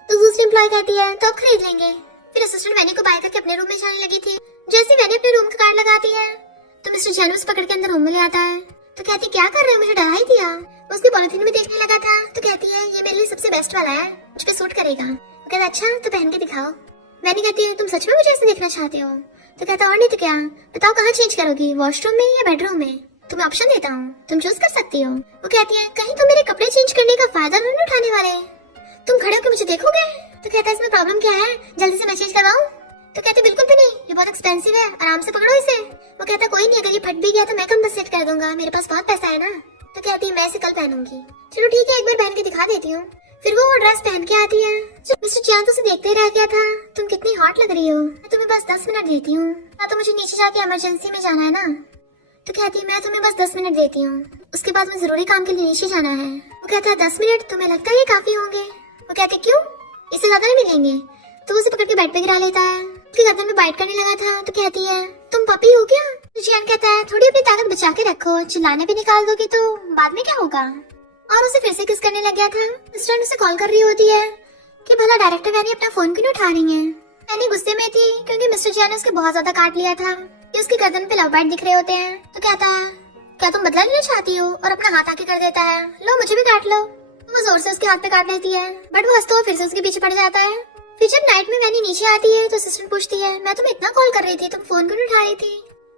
तो दूसरी एम्प्लॉय कहती है तो अब खरीद लेंगे। फिर असिस्टेंट वैनी को बाय करके अपने रूम में जाने लगी थी। जैसे वैनी अपने रूम का कार्ड लगाती है तो मिस्टर जैन उसे पकड़ के अंदर रूम में ले आता है। तो कहती क्या कर रहे हो, मुझे डरा ही दिया। उसने पॉलिथीन में देखने लगा था तो कहती है ये मेरे लिए सबसे बेस्ट वाला है, मुझ पे सूट करेगा। वो कहता अच्छा तो पहन के दिखाओ। वैनी कहती है तुम सच में मुझे ऐसे देखना चाहते हो? तो कहता और नहीं तो क्या, बताओ कहाँ चेंज करोगी, वॉशरूम में या बेडरूम में? तुम्हें ऑप्शन देता हूँ, तुम चूज कर सकती हो। वो कहती है कहीं तुम मेरे कपड़े चेंज करने का फायदा नहीं उठाने वाले, तुम खड़े होकर मुझे देखोगे? तो कहता है इसमें प्रॉब्लम क्या है, जल्दी से मैं चेंज करवाऊं? तो कहते बिल्कुल भी नहीं, ये बहुत एक्सपेंसिव है, आराम से पकड़ो इसे। वो कहता कोई नहीं, अगर ये फट भी गया तो मैं कंपनसेट कर दूंगा, मेरे पास बहुत पैसा है ना। तो कहती है मैं इसे कल पहनूंगी। चलो ठीक है एक बार पहन के दिखा देती हूँ। फिर वो ड्रेस पहन के आती है। मिस्टर जैन तो उसे देखते ही रह गया था। तुम कितनी हॉट लग रही हो, मैं तुम्हें बस 10 मिनट देती हूँ, तो मुझे नीचे जाके इमरजेंसी में जाना है ना। तो कहती है मैं तुम्हें बस 10 मिनट देती हूँ, उसके बाद मैं जरूरी काम के लिए नीचे जाना है। वो कहता है 10 मिनट तुम्हें लगता है ये काफी होंगे? वो कहते क्यों, इससे ज्यादा नहीं मिलेंगे। तो उसे पकड़ के बेड पे गिरा लेता है, उसकी गर्दन में बाइट करने लगा था। तो कहती है तुम पपी हो क्या, जियान कहता है थोड़ी अपनी ताकत बचा के रखो, चिल्लाने पे निकाल दोगी तो बाद में क्या होगा। और उसे फिर से किस करने लग गया था। मिस्टर उसे कॉल कर रही होती है कि भला डायरेक्टर वैनी अपना फोन क्यों नहीं उठा रही है। वैनी गुस्से में थी क्योंकि मिस्टर जियान ने उसके बहुत ज्यादा काट लिया था कि उसकी गर्दन पे लव बाइट दिख रहे होते हैं। तो कहता है क्या तुम बदला लेना चाहती हो, और अपना हाथ आके कर देता है, लो मुझे भी काट लो। वो जोर से उसके हाथ पे काट लेती है बट वो हंसता हुआ फिर से उसके पीछे पड़ जाता है। फिर जब नाइट में वैनी नीचे आती है तो असिस्टेंट पूछती है मैं तुम्हें इतना कॉल कर रही थी, तुम फोन क्यों नहीं उठा रही थी।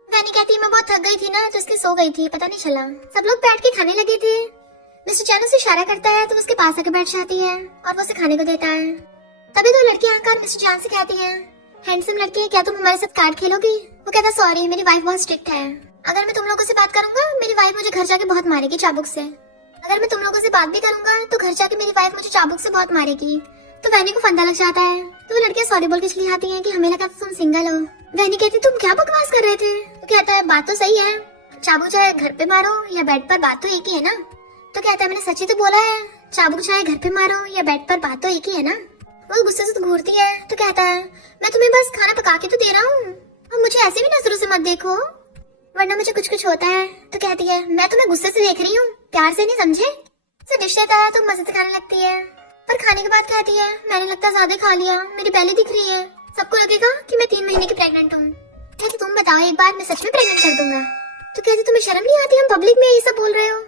वैनी कहती है मैं बहुत थक गई थी ना, तो इसलिए सो गई थी, पता नहीं चला। सब लोग बैठ के खाने लगे थे। मिस्टर चैन उसे इशारा करता है तो उसके पास आकर बैठ जाती है और वो उसे खाने को देता है। तभी दो लड़कियां आकर मिस्टर जान से कहती हैं हैंडसम लड़के क्या तुम हमारे साथ कार्ड खेलोगी। वो कहता सॉरी मेरी वाइफ बहुत स्ट्रिक्ट है, अगर मैं तुम लोगों से बात करूंगा मेरी वाइफ मुझे घर जाके बहुत मारेगी चाबुक से, अगर मैं तुम लोगों से बात भी करूंगा तो घर जाके मेरी वाइफ मुझे चाबुक से बहुत मारेगी। तो वैनी को फंदा लग जाता है तो वो लड़कियां सॉरी बोल के चली जाती हैं कि हमें लगा तुम सिंगल हो। वैनी कहती तुम क्या बकवास कर रहे थे। तो कहता है बात तो सही है, चाबुक चाहे घर पे मारो या बेड पर बात तो एक ही है ना। तो कहता है मैंने सच्ची तो बोला है, चाबुक चाहे घर पे मारो या बेड पर बात तो एक ही है ना। वो गुस्से से तो घूरती है तो कहता है मैं तुम्हें बस खाना पका के तो दे रहा हूँ, और मुझे ऐसे भी नजरों से मत देखो वरना मुझे कुछ कुछ होता है। तो कहती है मैं तुम्हें गुस्से से देख रही हूँ, प्यार से नहीं समझे। उसे डिश देता है तो मजे से खाने लगती है, पर खाने के बाद कहती है मैंने लगता ज्यादा खा लिया, मेरी बेली दिख रही है, सबको लगेगा कि मैं 3 महीने की प्रेग्नेंट हूँ। कहती तुम बताओ एक बार मैं सच में प्रेग्नेंट कर दूंगा। तो कहती तुम्हें शर्म नहीं आती, हम पब्लिक में ये सब बोल रहे हो।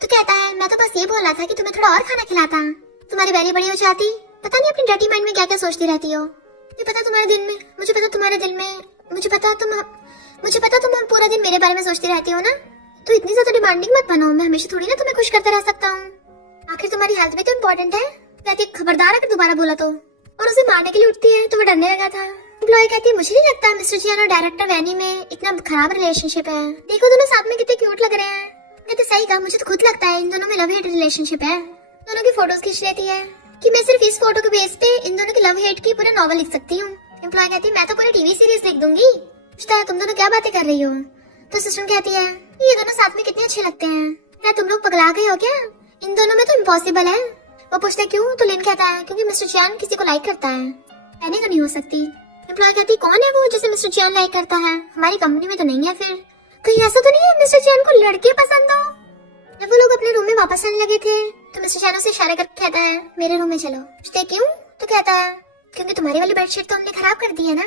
तो कहता है मैं तो बस ये बोल रहा था कि तुम्हें थोड़ा और खाना खिलाता, तुम्हारी बेली बड़ी हो जाती। पता नहीं अपनी डर्टी माइंड में क्या क्या सोचती रहती हो। मुझे पता तुम्हारे दिल में, मुझे पता तुम्हारे दिल में, मुझे पता तुम पूरा दिन मेरे बारे में सोचती रहती हो ना। तो इतनी ज्यादा डिमांडिंग मत बनो, मैं हमेशा थोड़ी ना तुम्हें खुश करते रह सकता हूँ, आखिर तुम्हारी हेल्थ भी तो इम्पोर्टेंट है। कहती खबरदार अगर दोबारा बोला तो, और उसे मारने के लिए उठती है तो वो डरने लगा था। एम्प्लॉय कहती है मुझे नहीं लगता मिस्टर जियान और डायरेक्टर वैनी में इतना खराब रिलेशनशिप है, देखो दोनों साथ में कितने क्यूट लग रहे हैं। कहते सही कहा, मुझे तो खुद लगता है इन दोनों में लव हेट रिलेशनशिप है। दोनों की फोटोज खींच लेती है कि मैं सिर्फ इस फोटो के बेस पे इन दोनों की लव हेट की पूरा नॉवल लिख सकती हूँ। एम्प्लॉय कहती है मैं तो पूरी टीवी सीरीज लिख दूंगी। पूछता है तुम दोनों क्या बातें कर रही हो। तो सिस्टर कहती है ये दोनों साथ में कितने अच्छे लगते हैं, क्या तुम लोग पगला गए हो क्या, इन दोनों में तो इम्पॉसिबल है। वो पूछता है क्यों। तो लिन कहता है क्योंकि मिस्टर जियान किसी को लाइक करता है, मैंने तो नहीं हो सकती। एम्प्लॉय कहती कौन है वो जिसे मिस्टर जियान लाइक करता है, हमारी कंपनी में तो नहीं है, फिर कहीं ऐसा तो नहीं है मिस्टर जियान को लड़के पसंद हो। जब वो लोग अपने रूम में वापस आने लगे थे तो मिस्टर जियान उसे इशारा करके कहता है मेरे रूम में चलो। पूछते क्यों। तो कहता है क्योंकि तुम्हारी वाली बेडशीट तो हमने खराब कर दी है ना,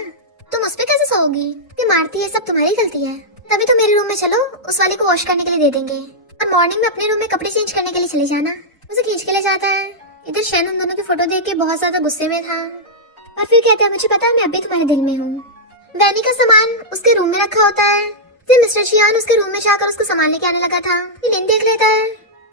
तुम उस पे कैसे सोओगी, ये मारती है सब तुम्हारी गलती है, तभी तो मेरे रूम में चलो, उस वाले को वॉश करने के लिए दे देंगे, और मॉर्निंग में अपने रूम में कपड़े चेंज करने के लिए चले जाना। उसे खींच के ले जाता है। इधर शैन उन दोनों की फोटो देख के बहुत ज्यादा गुस्से में था और फिर कहता है मुझे पता है मैं अभी तुम्हारे दिल में हूँ। वैनी का सामान उसके रूम में रखा होता है, फिर मिस्टर जियान उसके रूम में जाकर उसको सामान लेके आने लगा था। फिर लिन देख लेता है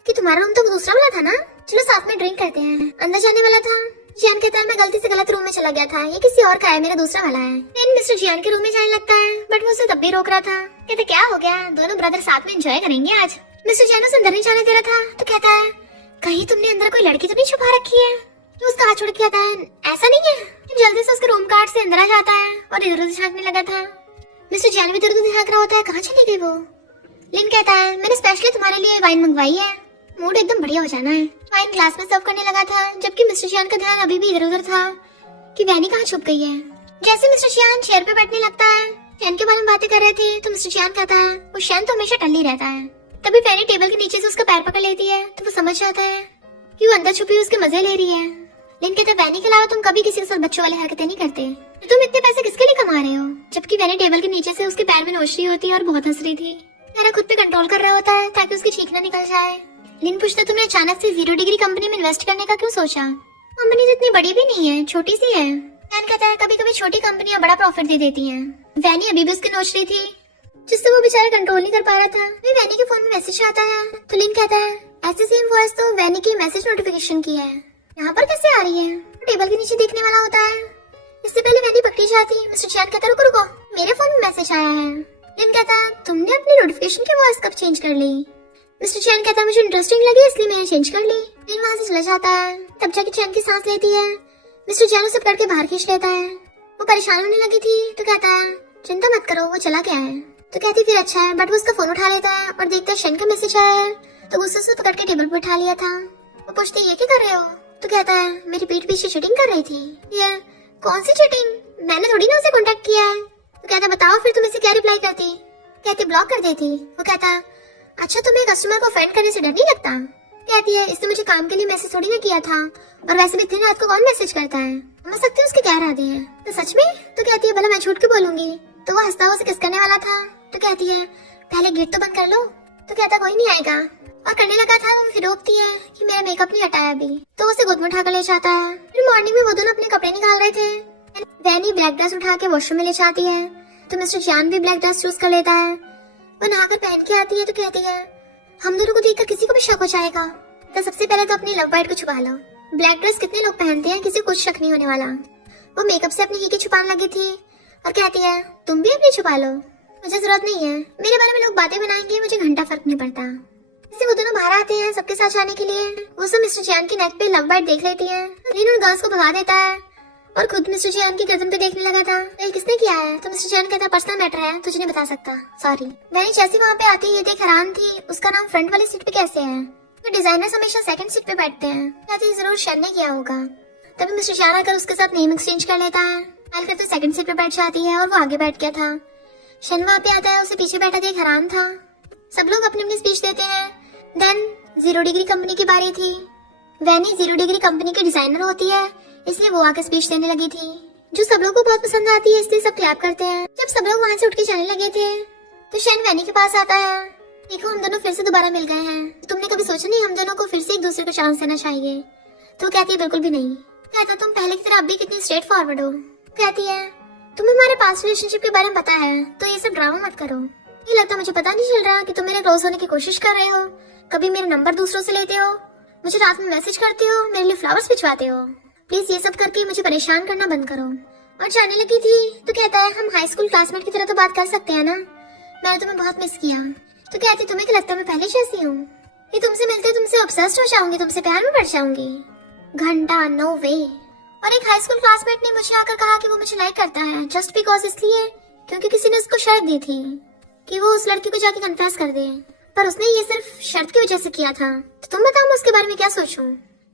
कि तुम्हारा रूम तो दूसरा वाला था ना, चलो साथ में ड्रिंक करते हैं। अंदर जाने वाला था। जियान कहता है मैं गलती से गलत रूम में चला गया था, ये किसी और का है, मेरा दूसरा वाला है। लिन मिस्टर जियान के रूम में जाने लगता है बट वो उसे तब भी रोक रहा था। कहते क्या हो गया, दोनों ब्रदर साथ में एंजॉय करेंगे आज। मिस्टर जियान उसे अंदर नहीं जाने दे रहा था तो कहता है कहीं तुमने अंदर कोई लड़की तो नहीं छुपा रखी है। तो उसका हाथ छोड़ के कहता है ऐसा नहीं है। जल्दी से उसके रूम कार्ड से अंदर आ जाता है और इधर उधर झांकने लगा था। मिस्टर जियान भी इधर उधर झांक रहा होता है, कहाँ चली गई वो। लिन कहता है मैंने स्पेशली तुम्हारे लिए वाइन मंगवाई है, मूड एकदम बढ़िया हो जाना है। वाइन ग्लास में सर्व करने लगा था जबकि मिस्टर जियान का ध्यान अभी भी इधर उधर था कि वैनी कहाँ छुप गई है। जैसे मिस्टर जियान चेयर पे बैठने लगता है, शैन के बारे में बातें कर रहे थे तो मिस्टर जियान कहता है वो शैन तो हमेशा टल्ली रहता है। तभी वैनी टेबल के नीचे से उसका पैर पकड़ लेती है तो वो समझ जाता है कि वो अंदर छुपी उसके मजे ले रही है। लिन कहता है वैनी के अलावा तुम कभी किसी के साथ बच्चों वाली हरकतें नहीं करते, तो तुम इतने पैसे किसके लिए कमा रहे हो। जबकि वैनी टेबल के नीचे से उसके पैर में नोच रही होती है और बहुत हंस रही थी। वैना खुद पे कंट्रोल कर रहा होता है ताकि उसकी चीख ना निकल जाए। लिन पूछता तुमने अचानक से 0 डिग्री कंपनी में इन्वेस्ट करने का क्यों सोचा, कंपनी जितनी बड़ी भी नहीं है, छोटी सी है। वैन कहता है कभी कभी छोटी कंपनियां बड़ा प्रॉफिट दे देती हैं। वैनी अभी भी उसकी नोच रही थी जिससे वो बेचारा कंट्रोल नहीं कर पा रहा था। वैनी के फोन में मैसेज आता है तो लिन कहता है ऐसे सेम वॉइस तो वैनी की मैसेज नोटिफिकेशन की है, यहाँ पर कैसे आ रही है। टेबल के नीचे देखने वाला होता है। इससे पहले वैनी पकड़ी जाती। मिस्टर जियान कहता रुको रुको, मेरे फोन में मैसेज आया है। लिन कहता है तुमने अपनी नोटिफिकेशन की वॉइस कब चेंज कर ली। मिस्टर जियान कहता है मुझे इंटरेस्टिंग लगी इसलिए मैंने चेंज कर ली। लिन वहाँ से चला जाता है। तब जाके चैन की सांस लेती है। मिस्टर जियान उसे पकड़ के बाहर खींच लेता है। वो परेशान होने लगी थी तो कहता है चिंता मत करो वो चला गया है। तो कहती फिर अच्छा है, बट वो उसका फोन उठा लेता है और देखता है शैन का मैसेज आया है तो गुस्से से पकड़ के टेबल पर उठा लिया था। वो पूछते ये क्या कर रहे हो। तो कहता है मेरी पीठ पीछे चीटिंग कर रही थी। ये कौन सी चीटिंग, मैंने थोड़ी ना उसे कांटेक्ट किया है। तो कहता बताओ फिर तुम इसे क्या रिप्लाई करती। कहती ब्लॉक कर देती। वो कहता अच्छा तुम्हें कस्टमर को ऑफेंड करने से डर नहीं लगता? कहती है इसने मुझे काम के लिए मैसेज थोड़ी ना किया था, और वैसे भी इतनी रात को कौन मैसेज करता है, समझ सकते हो उसके क्या इरादे हैं। तो सच में? तो कहती है भला मैं झूठ क्यों बोलूंगी, तो वो हंसता हुआ उसे किस करने वाला था। तो कहती है पहले गेट तो बंद कर लो। तो कहता कोई नहीं आएगा, और करने लगा था। वो फिर रोकती है कि मेरा मेकअप नहीं हटाया अभी, तो उसे गोद में उठाकर ले जाता है। फिर मॉर्निंग में वो दोनों अपने कपड़े निकाल रहे थे। वैनी ब्लैक ड्रेस उठा के वॉशरूम में ले जाती है, तो मिस्टर जियान भी ब्लैक ड्रेस चूज कर लेता है। वो नहाकर पहन के आती है तो कहती है हम दोनों को देखकर किसी को भी शक हो जाएगा, तो सबसे पहले तो अपनी लव बाइट को छुपा लो। ब्लैक ड्रेस कितने लोग पहनते हैं, किसी को कुछ शक नहीं होने वाला। वो मेकअप से अपनी ही छुपाने लगी थी और कहती है तुम भी अपनी छुपा लो, मुझे जरूरत नहीं है, मेरे बारे में लोग बातें बनाएंगे, मुझे घंटा फर्क नहीं पड़ता। इससे वो दोनों बाहर आते हैं सबके साथ जाने के लिए। वो सब मिस्टर जियान की नेक पे लव बाइट देख लेती है। लीन उन गर्ल्स को भगा देता है और खुद मिस्टर जियान की गर्दन पे देखने लगा था। ये किसने किया है? तो मिस्टर जियान कहता पर्सनल मैटर है, तुझे नहीं बता सकता, सॉरी। वैनी जैसे वहाँ पे आती है ये देख हैरान थी उसका नाम फ्रंट वाली सीट पे कैसे है। तो डिजाइनर्स हमेशा सेकंड सीट पे बैठते हैं, कहती जरूर शर ने किया होगा। तभी मिस्टर जियान आकर उसके साथ नेम एक्सचेंज कर लेता है। हाल करते सेकंड सीट पे बैठ जाती है और वो आगे बैठ गया था। शन वहाँ पे आता है, उसे पीछे बैठा देख हैरान था। सब लोग अपनी अपनी स्पीच देते हैं। देन 0 डिग्री कंपनी की बारी थी। वैनी 0 डिग्री कंपनी की डिजाइनर होती है, इसलिए वो आकर स्पीच देने लगी थी, जो सब लोगों को बहुत पसंद आती है, इसलिए सब क्लैप करते हैं। जब सब लोग वहाँ से उठ के जाने लगे थे तो शन वैनी के पास आता है। देखो हम दोनों फिर से दोबारा मिल गए हैं, तुमने कभी सोचा नहीं हम दोनों को फिर से एक दूसरे को चांस देना चाहिए? तो कहती है बिल्कुल भी नहीं। कहता तुम पहले की तरह अब भी कितनी स्ट्रेट फॉरवर्ड हो। कहती है तुम्हें हमारे पास्ट रिलेशनशिप के बारे में पता है, तो ये सब ड्रामा मत करो। ये लगता मुझे पता नहीं चल रहा कि तुम मेरे क्लोज होने की कोशिश कर रहे हो, कभी मेरा नंबर दूसरों से लेते हो, मुझे रात में मैसेज करते हो, मेरे लिए फ्लावर्स भिजवाते हो। प्लीज ये सब करके मुझे परेशान करना बंद करो। और जाने लगी थी तो कहता है हम हाई स्कूल क्लासमेट की तरह तो बात कर सकते हैं ना, मैंने तुम्हें बहुत मिस किया। तो कहती तुम्हें क्या लगता है मैं पहले जैसी हूँ? ये तुमसे मिलते तुमसे ऑब्सेस्ड हो जाऊंगी, तुमसे प्यार में पड़ जाऊंगी। घंटा नो वे। और एक हाई स्कूल क्लासमेट ने मुझे आकर कहा कि वो मुझे लाइक करता है जस्ट बिकॉज, इसलिए क्योंकि किसी ने उसको शर्त दी थी कि वो उस लड़की को जाके कन्फेस कर दे, पर उसने ये सिर्फ शर्त की वजह से किया था। तो तुम बताओ मैं उसके बारे में क्या सोचूं?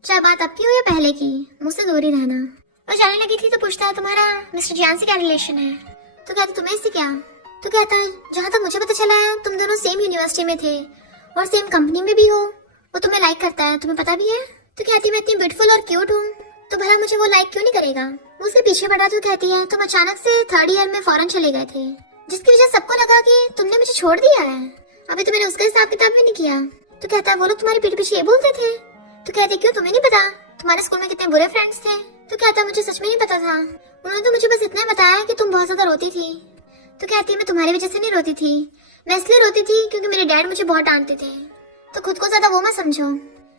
चाहे बात अब की हो या पहले की, मुझसे दूर ही रहना। और जाने लगी थी तो पूछता है तुम्हारा मिस्टर जियान से क्या रिलेशन है? तो कहता तुम्हें इससे क्या? तो कहता है जहाँ तक मुझे पता चला है तुम दोनों सेम यूनिवर्सिटी में थे और सेम कंपनी में भी हो, वो तुम्हें लाइक करता है, तुम्हें पता भी है? तो कहती मैं इतनी ब्यूटीफुल और क्यूट हूँ, तो भला मुझे वो लाइक क्यों नहीं करेगा? वो उसके पीछे पड़ा तो कहती है तुम अचानक से 3rd ईयर में फॉरेन चले गए थे, जिसकी वजह सबको लगा कि तुमने मुझे छोड़ दिया है, अभी तो मैंने उसका हिसाब किताब भी नहीं किया। तो कहता है वो लोग तुम्हारी पीठ पीछे ये बोलते थे? तो कहते क्यों तुम्हें नहीं पता तुम्हारे स्कूल में कितने बुरे फ्रेंड्स थे? तो कहता मुझे सच में नहीं पता था, उन्होंने तो मुझे बस इतना बताया कि तुम बहुत ज्यादा रोती थी। तो कहती मैं तुम्हारी वजह से नहीं रोती थी, मैं इसलिए रोती थी क्योंकि मेरे डैड मुझे बहुत डांटते थे, तो खुद को ज्यादा वो मत समझो।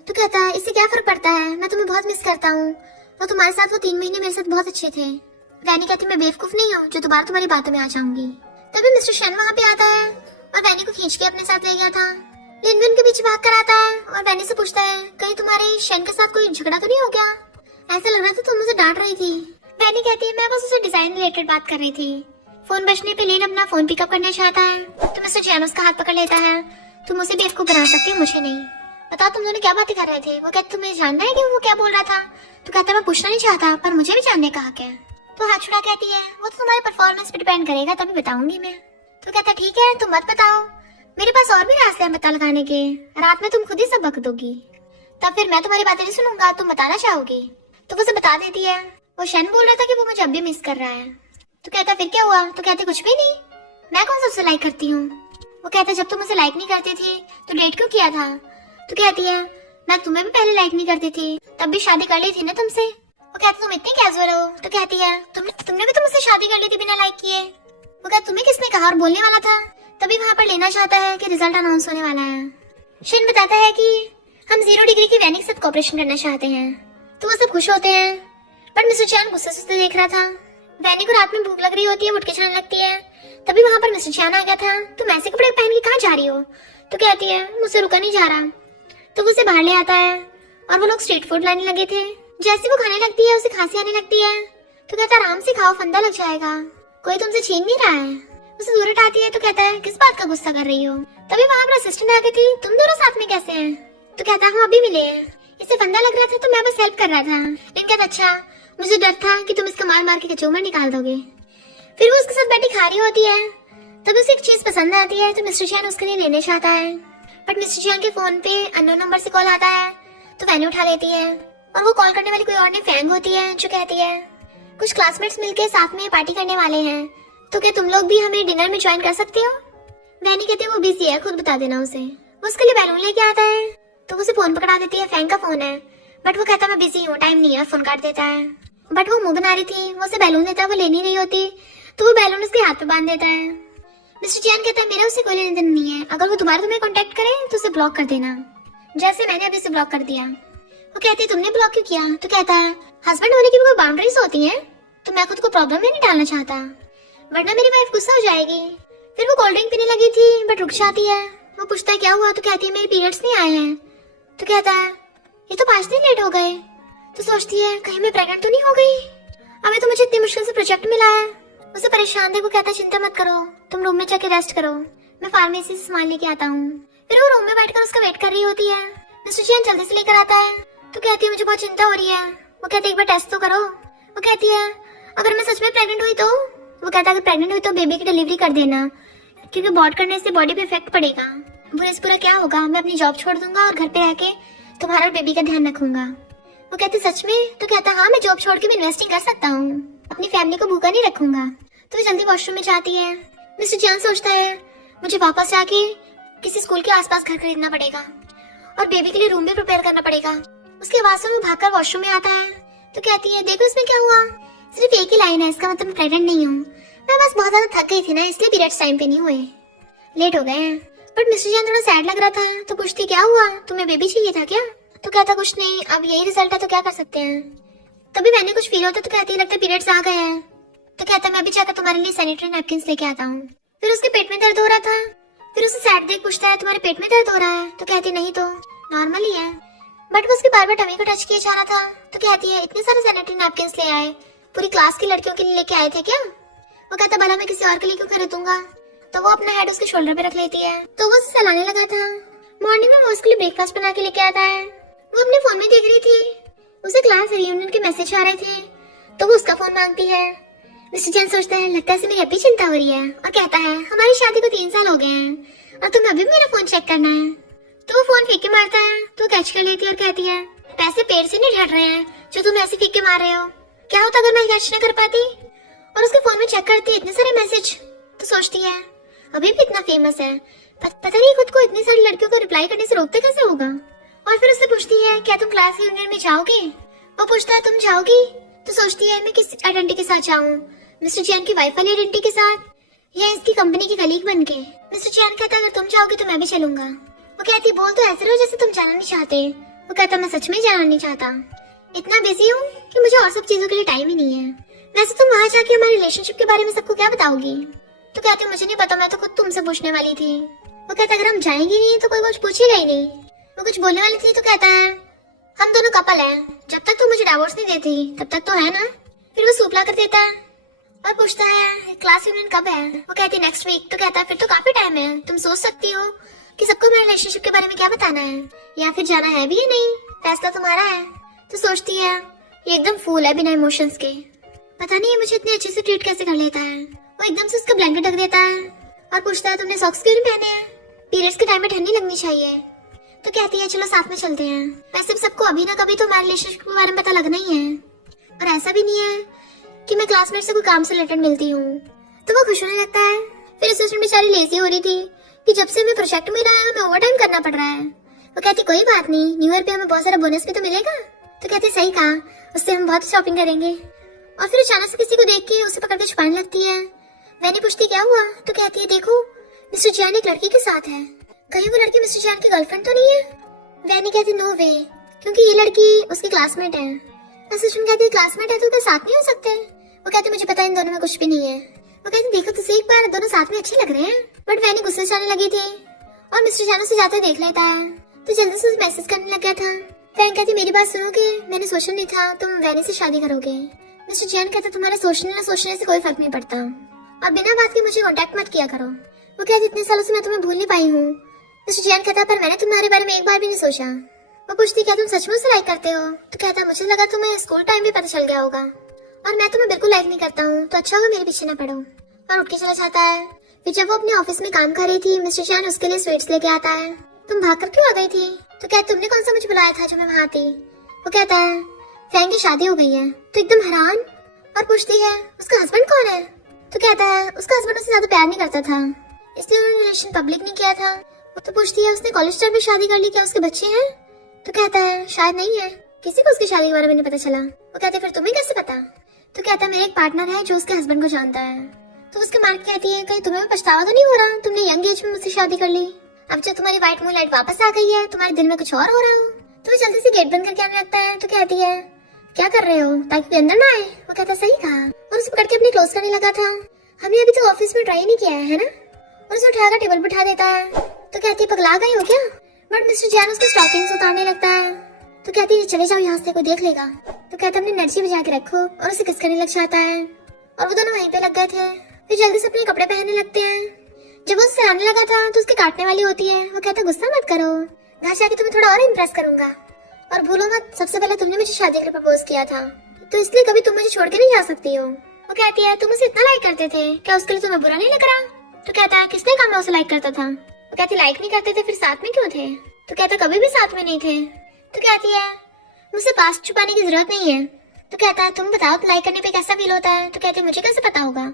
तो कहता है इससे क्या फर्क पड़ता है, मैं तुम्हें बहुत मिस करता हूँ, और तुम्हारे साथ वो 3 महीने मेरे साथ बहुत अच्छे थे। वैनी कहती मैं बेवकूफ नहीं हूँ जो दोबारा तुम्हारी बातों में आ जाऊंगी। तभी मिस्टर शन वहाँ पे आता है और वैनी को खींच के अपने साथ ले गया था। लिन भी उनके पीछे भाग कर आता है और वैनी से पूछता है कहीं तुम्हारे शन के साथ कोई झगड़ा तो नहीं हो गया? ऐसा लग रहा था तुम मुझे डांट रही थी। वैनी कहती है मैं बस उसे डिजाइन रिलेटेड बात कर रही थी। फोन बजने पे लिन अपना फोन पिकअप करना चाहता है तो मिस्टर जैन उसका हाथ पकड़ लेता है। तुम उसे बेवकूफ बना सकती हो, मुझे नहीं। बताओ तुम दोनों क्या बातें कर रहे थे? वो कहते तुम्हें जानना है कि वो क्या बोल रहा था? तो कहता मैं पूछना नहीं चाहता पर मुझे भी जानने का हक है। तो हाथ छुड़ा कहती है वो तो तुम्हारे परफॉर्मेंस पे डिपेंड करेगा, तभी बताऊंगी मैं। तो कहता ठीक है तुम मत बताओ, मेरे पास और भी रास्ते हैं पता लगाने के, रात में तुम खुद ही सब बक दोगी, तब फिर मैं तुम्हारी बातें नहीं सुनूंगा, तुम बताना चाहोगी। तो वो उसे बता देती है। वो शन बोल रहा था कि वो मुझे अब भी मिस कर रहा है। तो कहता फिर क्या हुआ? तो कहते कुछ भी नहीं, मैं कौन सा उससे लाइक करती हूँ। वो कहता जब तुम उसे लाइक नहीं करती थी तो डेट क्यों किया था? तो कहती है मैं तुम्हें भी पहले लाइक नहीं करती थी, तब भी शादी कर ली थी ना तुमसे। वो कहता तुम इतनी कैजुअल हो। तो कहती है तुमने भी तो मुझसे शादी कर ली थी बिना लाइक किए। वो कहता तुम्हें किसने कहा? और बोलने वाला था तभी वहाँ पर लेना चाहता है कि रिजल्ट अनाउंस होने वाला है। शन बताता है कि हम 0 डिग्री की वैनी के साथ कोऑपरेशन करना चाहते हैं। तो वो सब खुश होते हैं, पर मिस्टर चैन गुस्से से देख रहा था। वैनी को रात में भूख लग रही होती है, उठ के जाने लगती है। तभी वहाँ पर मिस्टर चैन आ गया था। तुम ऐसे कपड़े पहन के कहाँ जा रही हो? तो कहती है मुझसे रुका नहीं जा रहा। तो वो उसे बाहर ले आता है और वो लोग स्ट्रीट फूड लाने लगे थे। जैसे वो खाने लगती है उसे खांसी आने लगती है। तो कहता आराम से खाओ, फंदा लग जाएगा, कोई तुमसे छीन नहीं रहा है। उसे दूर हटाती है तो कहता है किस बात का गुस्सा कर रही हो? तभी वहाँ पर असिस्टेंट आ गई थी। तुम दोनों साथ में कैसे हैं? तो कहता हम अभी मिले हैं, इसे फंदा लग रहा था तो मैं बस हेल्प कर रहा था। लेकिन कहता अच्छा मुझे डर था कि तुम इसका मार मार के कचूमर निकाल दोगे। फिर वो उसके साथ बैठी खा रही होती है। तब उसे एक चीज पसंद आती है तो मिस्टर चियान उसके लिए लेने चाहता है, बट मिस्टर चियान के फोन पे अननोन नंबर से कॉल आता है तो वैनी उठा लेती है और वो कॉल करने वाली कोई और नहीं फैंग होती है, जो कहती है कुछ क्लासमेट्स मिलके साथ में पार्टी करने वाले हैं, तो क्या तुम लोग भी हमें डिनर में ज्वाइन कर सकते हो। वैनी कहती है वो बिजी है, खुद बता देना उसे। वो उसके लिए बैलून लेके आता है तो वो उसे फोन पकड़ा देती है, फैंग का फोन है, बट वो कहता है मैं बिजी हूँ, टाइम नहीं है, फोन काट देता है। बट वो मुंह बना रही थी, वो उसे बैलून देता है, वो ले नहीं रही होती तो वो बैलून उसके हाथ पे बांध देता है। मिस्टर चियान कहता है मेरा उससे कोई लेन देन नहीं है, अगर वो दोबारा तुम्हें कांटेक्ट करे तो उसे ब्लॉक कर देना, जैसे मैंने अभी उसे ब्लॉक कर दिया। वो कहती है तुमने ब्लॉक क्यों किया, तो कहता है हस्बैंड होने की भी कोई बाउंड्रीज होती हैं, तो मैं खुद को प्रॉब्लम में नहीं डालना चाहता, वरना मेरी वाइफ गुस्सा हो जाएगी। फिर वो कोल्ड ड्रिंक पीने लगी थी बट रुक जाती है। वो पूछता है क्या हुआ, तो कहती है मेरे पीरियड्स नहीं आए हैं, तो कहता है ये तो 5 दिन लेट हो गए। तो सोचती है कहीं मैं प्रेग्नेंट तो नहीं हो गई, अभी तो मुझे इतनी मुश्किल से प्रोजेक्ट मिला है। उसे परेशान देख वो कहता है चिंता मत करो, तुम रूम में जाके रेस्ट करो, मैं फार्मेसी से सामान लेके आता हूँ। फिर वो रूम में बैठकर उसका वेट कर रही होती है। मिस्टर चियान जल्दी से लेकर आता है तो कहती है मुझे बहुत चिंता हो रही है। वो कहती है एक बार टेस्ट तो करो। वो कहती है अगर मैं सच में प्रेग्नेंट हुई तो। वो कहता है अगर प्रेग्नेंट हुई तो बेबी की डिलीवरी कर देना, क्योंकि अबॉर्ट करने से बॉडी पे इफेक्ट पड़ेगा। बुरे से बुरा क्या होगा, मैं अपनी जॉब छोड़ दूंगा और घर पे रह के तुम्हारा और बेबी का ध्यान रखूंगा। वो कहती सच में, तो कहता हाँ मैं जॉब छोड़ के भी इन्वेस्टिंग कर सकता हूँ, अपनी फैमिली को भूखा नहीं रखूंगा। तो वो जल्दी वॉशरूम में जाती है। मिस्टर चियान सोचता है मुझे वापस जाके किसी स्कूल के आसपास घर खरीदना पड़ेगा और बेबी के लिए रूम भी प्रिपेयर करना पड़ेगा। उसके आवाज से वो भागकर वॉशरूम में आता है तो कहती है देखो इसमें क्या हुआ, सिर्फ एक ही लाइन है, इसका मतलब मैं प्रेग्नेंट नहीं हूँ, मैं बस बहुत ज्यादा थक गई थी ना, इसलिए पीरियड्स टाइम पे नहीं हुए, लेट हो गए हैं। बट मिस्टर चियान थोड़ा सैड लग रहा था तो पूछती क्या हुआ, तुम्हें बेबी चाहिए था क्या। तो कहता कुछ नहीं, अब यही रिजल्ट है तो क्या कर सकते हैं। तभी मैंने कुछ फील होता तो कहती लगता है पीरियड्स आ गए हैं। तो कहता मैं अभी जाकर तुम्हारे लिए सैनिटरी नैपकिन्स लेके आता हूँ। फिर उसके पेट में दर्द हो रहा था, फिर उसे सैड देख पूछता है तुम्हारे पेट में दर्द हो रहा है, तो कहती नहीं तो नॉर्मल ही है। बट वो उसके बार बार टमी को टच किया जा रहा था तो कहती है इतने सारे सैनिटरी नैपकिन्स ले आए, पूरी क्लास की लड़कियों के लिए लेके आए थे क्या। वो कहता भला मैं किसी और के लिए क्यों खरीदूंगा। तो वो अपना हेड उसके शोल्डर पे रख लेती है। तो वो उसे सहलाने लगा था। मॉर्निंग में वो उसके लिए ब्रेकफास्ट बना के लेके आता है। वो अपने फोन में देख रही थी, उसे क्लास रियूनियन के मैसेज आ रहे थे तो वो उसका फोन मांगती है। मिस्टर चियान सोचता है लगता है मेरी अभी चिंता हो रही है और कहता है हमारी शादी को 3 साल हो गए हैं और तुम्हें अभी मेरा फोन चेक करना है। तो वो फोन फेंक के मारता है तो कैच कर लेती है और कहती है पैसे पेड़ से नहीं झड़ रहे हैं जो तुम ऐसे फेंक के मार रहे हो, क्या होता अगर मैं कैच न कर पाती। और उसके फोन में चेक करती है इतने सारे मैसेज तो सोचती है अभी भी इतना फेमस है, पता नहीं खुद को इतनी सारी लड़कियों को रिप्लाई करने से रोकते कैसे होगा। और फिर उससे पूछती है क्या तुम क्लास रियूनियन में जाओगे। वो पूछता है तुम जाओगी। तो सोचती है मैं किस आइडेंटिटी के साथ जाऊँ, मिस्टर चियान की वाइफ वाली आइडेंटिटी के साथ या इसकी कंपनी की कलीग बन के। मिस्टर चियान कहता अगर तुम जाओगे तो मैं भी चलूंगा। वो कहती बोल तो ऐसे रहो जैसे तुम जाना नहीं चाहते। वो कहता मैं सच में जाना नहीं चाहता, इतना बिजी हूँ कि मुझे और सब चीजों के लिए टाइम ही नहीं है। वैसे तुम वहाँ जाके हमारे रिलेशनशिप के बारे में सबको क्या बताओगी। तो कहती मुझे नहीं पता, मैं तो खुद तुमसे पूछने वाली थी। वो कहता अगर हम जाएंगे नहीं तो कोई कुछ पूछेगा ही नहीं। वो कुछ बोलने वाली थी तो कहता है हम दोनों कपल हैं, जब तक तू मुझे डिवोर्स नहीं देती तब तक तो है ना। फिर वो सूप ला कर देता है और पूछता है क्लास यूनियन कब है। वो कहती है नेक्स्ट वीक। तो कहता है फिर तो काफी टाइम है, तुम सोच सकती हो कि सबको मेरे रिलेशनशिप के बारे में क्या बताना है या फिर जाना है भी या नहीं, फैसला तुम्हारा है। तो सोचती है ये एकदम फूल है बिना इमोशंस के, पता नहीं ये मुझे इतने अच्छे से ट्रीट कैसे कर लेता है। वो एकदम से उसका ब्लैंकेट ढक देता है और पूछता है तुमने सॉक्स क्यों नहीं पहने हैं, पीरियड्स के टाइम में ठंडी लगनी चाहिए। तो कहती है चलो साथ में चलते हैं, वैसे भी सबको अभी ना कभी तो हमारे रिलेशनशिप के बारे में पता लगना ही है और ऐसा भी नहीं है कि मैं क्लासमेट से कोई काम से रिलेटेड मिलती हूँ। तो वो खुश होने लगता है। फिर असिस्टेंट बेचारी लेजी हो रही थी कि जब से हमें प्रोजेक्ट मिला है हमें ओवरटाइम करना पड़ रहा है। वो कहती कोई बात नहीं, न्यू ईयर पे हमें बहुत सारा बोनस भी तो मिलेगा। तो कहते सही कहा, उससे हम बहुत शॉपिंग करेंगे। और फिर अचानक से किसी को देख के उसे पकड़ के छुपाने लगती है। मैंने पूछती क्या हुआ। तो कहती है देखो मिस्टर चियान एक लड़की के साथ है, कहीं वो लड़की मिस्टर चियान की गर्लफ्रेंड तो नहीं है। वैनी कहती नो वे, क्योंकि ये लड़की उसकी क्लासमेट है। असिस्टेंट कहती है क्लासमेट है तो क्या साथ नहीं हो सकते। वो कहती मुझे पता है इन दोनों में कुछ भी नहीं है। वो कहती देखो तुझे एक बार दोनों साथ में अच्छे लग रहे हैं। बट वैनी गुस्से से आने लगी थी और मिस्टर चियान उसे जाते देख लेता है तो जल्दी से मैसेज करने लग गया था। वैन कहती मेरी बात सुनोगे, मैंने सोचा नहीं था तुम वैनी से शादी करोगे। मिस्टर चियान कहता तुम्हारे सोचने ना सोचने से कोई फर्क नहीं पड़ता और बिना बात के मुझे कांटेक्ट मत किया करो। वो कहती इतने सालों से मैं तुम्हें भूल नहीं पाई हूँ। मिस्टर चियान कहता पर मैंने तुम्हारे बारे में एक बार भी नहीं सोचा। वो पूछती क्या तुम सचमुच से लाइक करते हो। तो कहता मुझे लगा तुम्हें स्कूल टाइम भी पता चल गया होगा और मैं तुम्हें बिल्कुल लाइक नहीं करता हूँ, तो अच्छा होगा मेरे पीछे न पड़ो। और उठ के चला जाता है। फिर जब वो अपने ऑफिस में काम कर रही थी, मिस्टर चियान उसके लिए स्वीट्स लेके आता है। तुम भाग कर क्यों आ गई थी? तो क्या तुमने कौन सा मुझे बुलाया था जो मैं वहाँ थी? वो कहता है फैंग की शादी हो गई है। तो एकदम हैरान और पूछती है उसका हस्बैंड कौन है? तो कहता है उसका हस्बैंड उससे ज्यादा प्यार नहीं करता था, इसलिए उन्होंने रिलेशन पब्लिक नहीं किया था। वो तो पूछती है उसने कॉलेज टाइम में शादी कर ली, क्या उसके बच्चे हैं? तो कहता है शायद नहीं है, किसी को उसकी शादी के बारे में नहीं पता चला। वो कहते फिर तुम्हें कैसे पता? तो कहता है मेरा एक पार्टनर है जो उसके हस्बैंड को जानता है। तो उसके माँ कहती है कहीं तुम्हें पछतावा तो नहीं हो रहा, तुमने यंग एज में मुझसे शादी कर ली, अब जब तुम्हारी व्हाइट मून लाइट वापस आ गई है तुम्हारे दिल में कुछ और हो रहा हो। तो वो जल्दी से गेट बंद करके आने लगता है। तो कहती है क्या कर रहे हो ताकि कोई अंदर ना आए? वो कहता सही कहा, और उसे पकड़ के अपनी क्लोज करने लगा था। हमने अभी तो ऑफिस में ट्राई नहीं किया है ना? और उसे उठाकर टेबल पर बैठा देता है। तो कहती है पगला गई हो क्या? बट मिस्टर चियान उसको स्टॉकिंग्स उतारने लगता है। तो कहती है चले जाओ यहाँ से, कोई देख लेगा। तो कहता है अपनी एनर्जी बजा के रखो, और उसे किस करने लग जाता है। और वो दोनों वहीं पे लग गए थे। फिर जल्दी से अपने कपड़े पहनने लगते हैं। जब वो उससे आने लगा था तो उसके काटने वाली होती है। वो कहता गुस्सा मत करो, घर जाके तुम्हें थोड़ा और इम्प्रेस करूंगा, और भूलो मत सबसे पहले तुमने मुझे शादी के लिए प्रपोज किया था, तो इसलिए कभी तुम मुझे छोड़ के नहीं जा सकती हो। वो कहती है तुम उसे इतना लाइक करते थे, क्या उसके लिए तुम्हें बुरा नहीं लग रहा? तो कहता है किसने कहा मैं उसे लाइक करता था? वो कहती लाइक नहीं करते थे फिर साथ में क्यों थे? तो कहता कभी भी साथ में नहीं थे। तो कहती है मुझसे पास्ट छुपाने की जरूरत नहीं है। तो कहता है तुम बताओ लाइक करने पे कैसा फील होता है? तो कहती है मुझे कैसे पता होगा?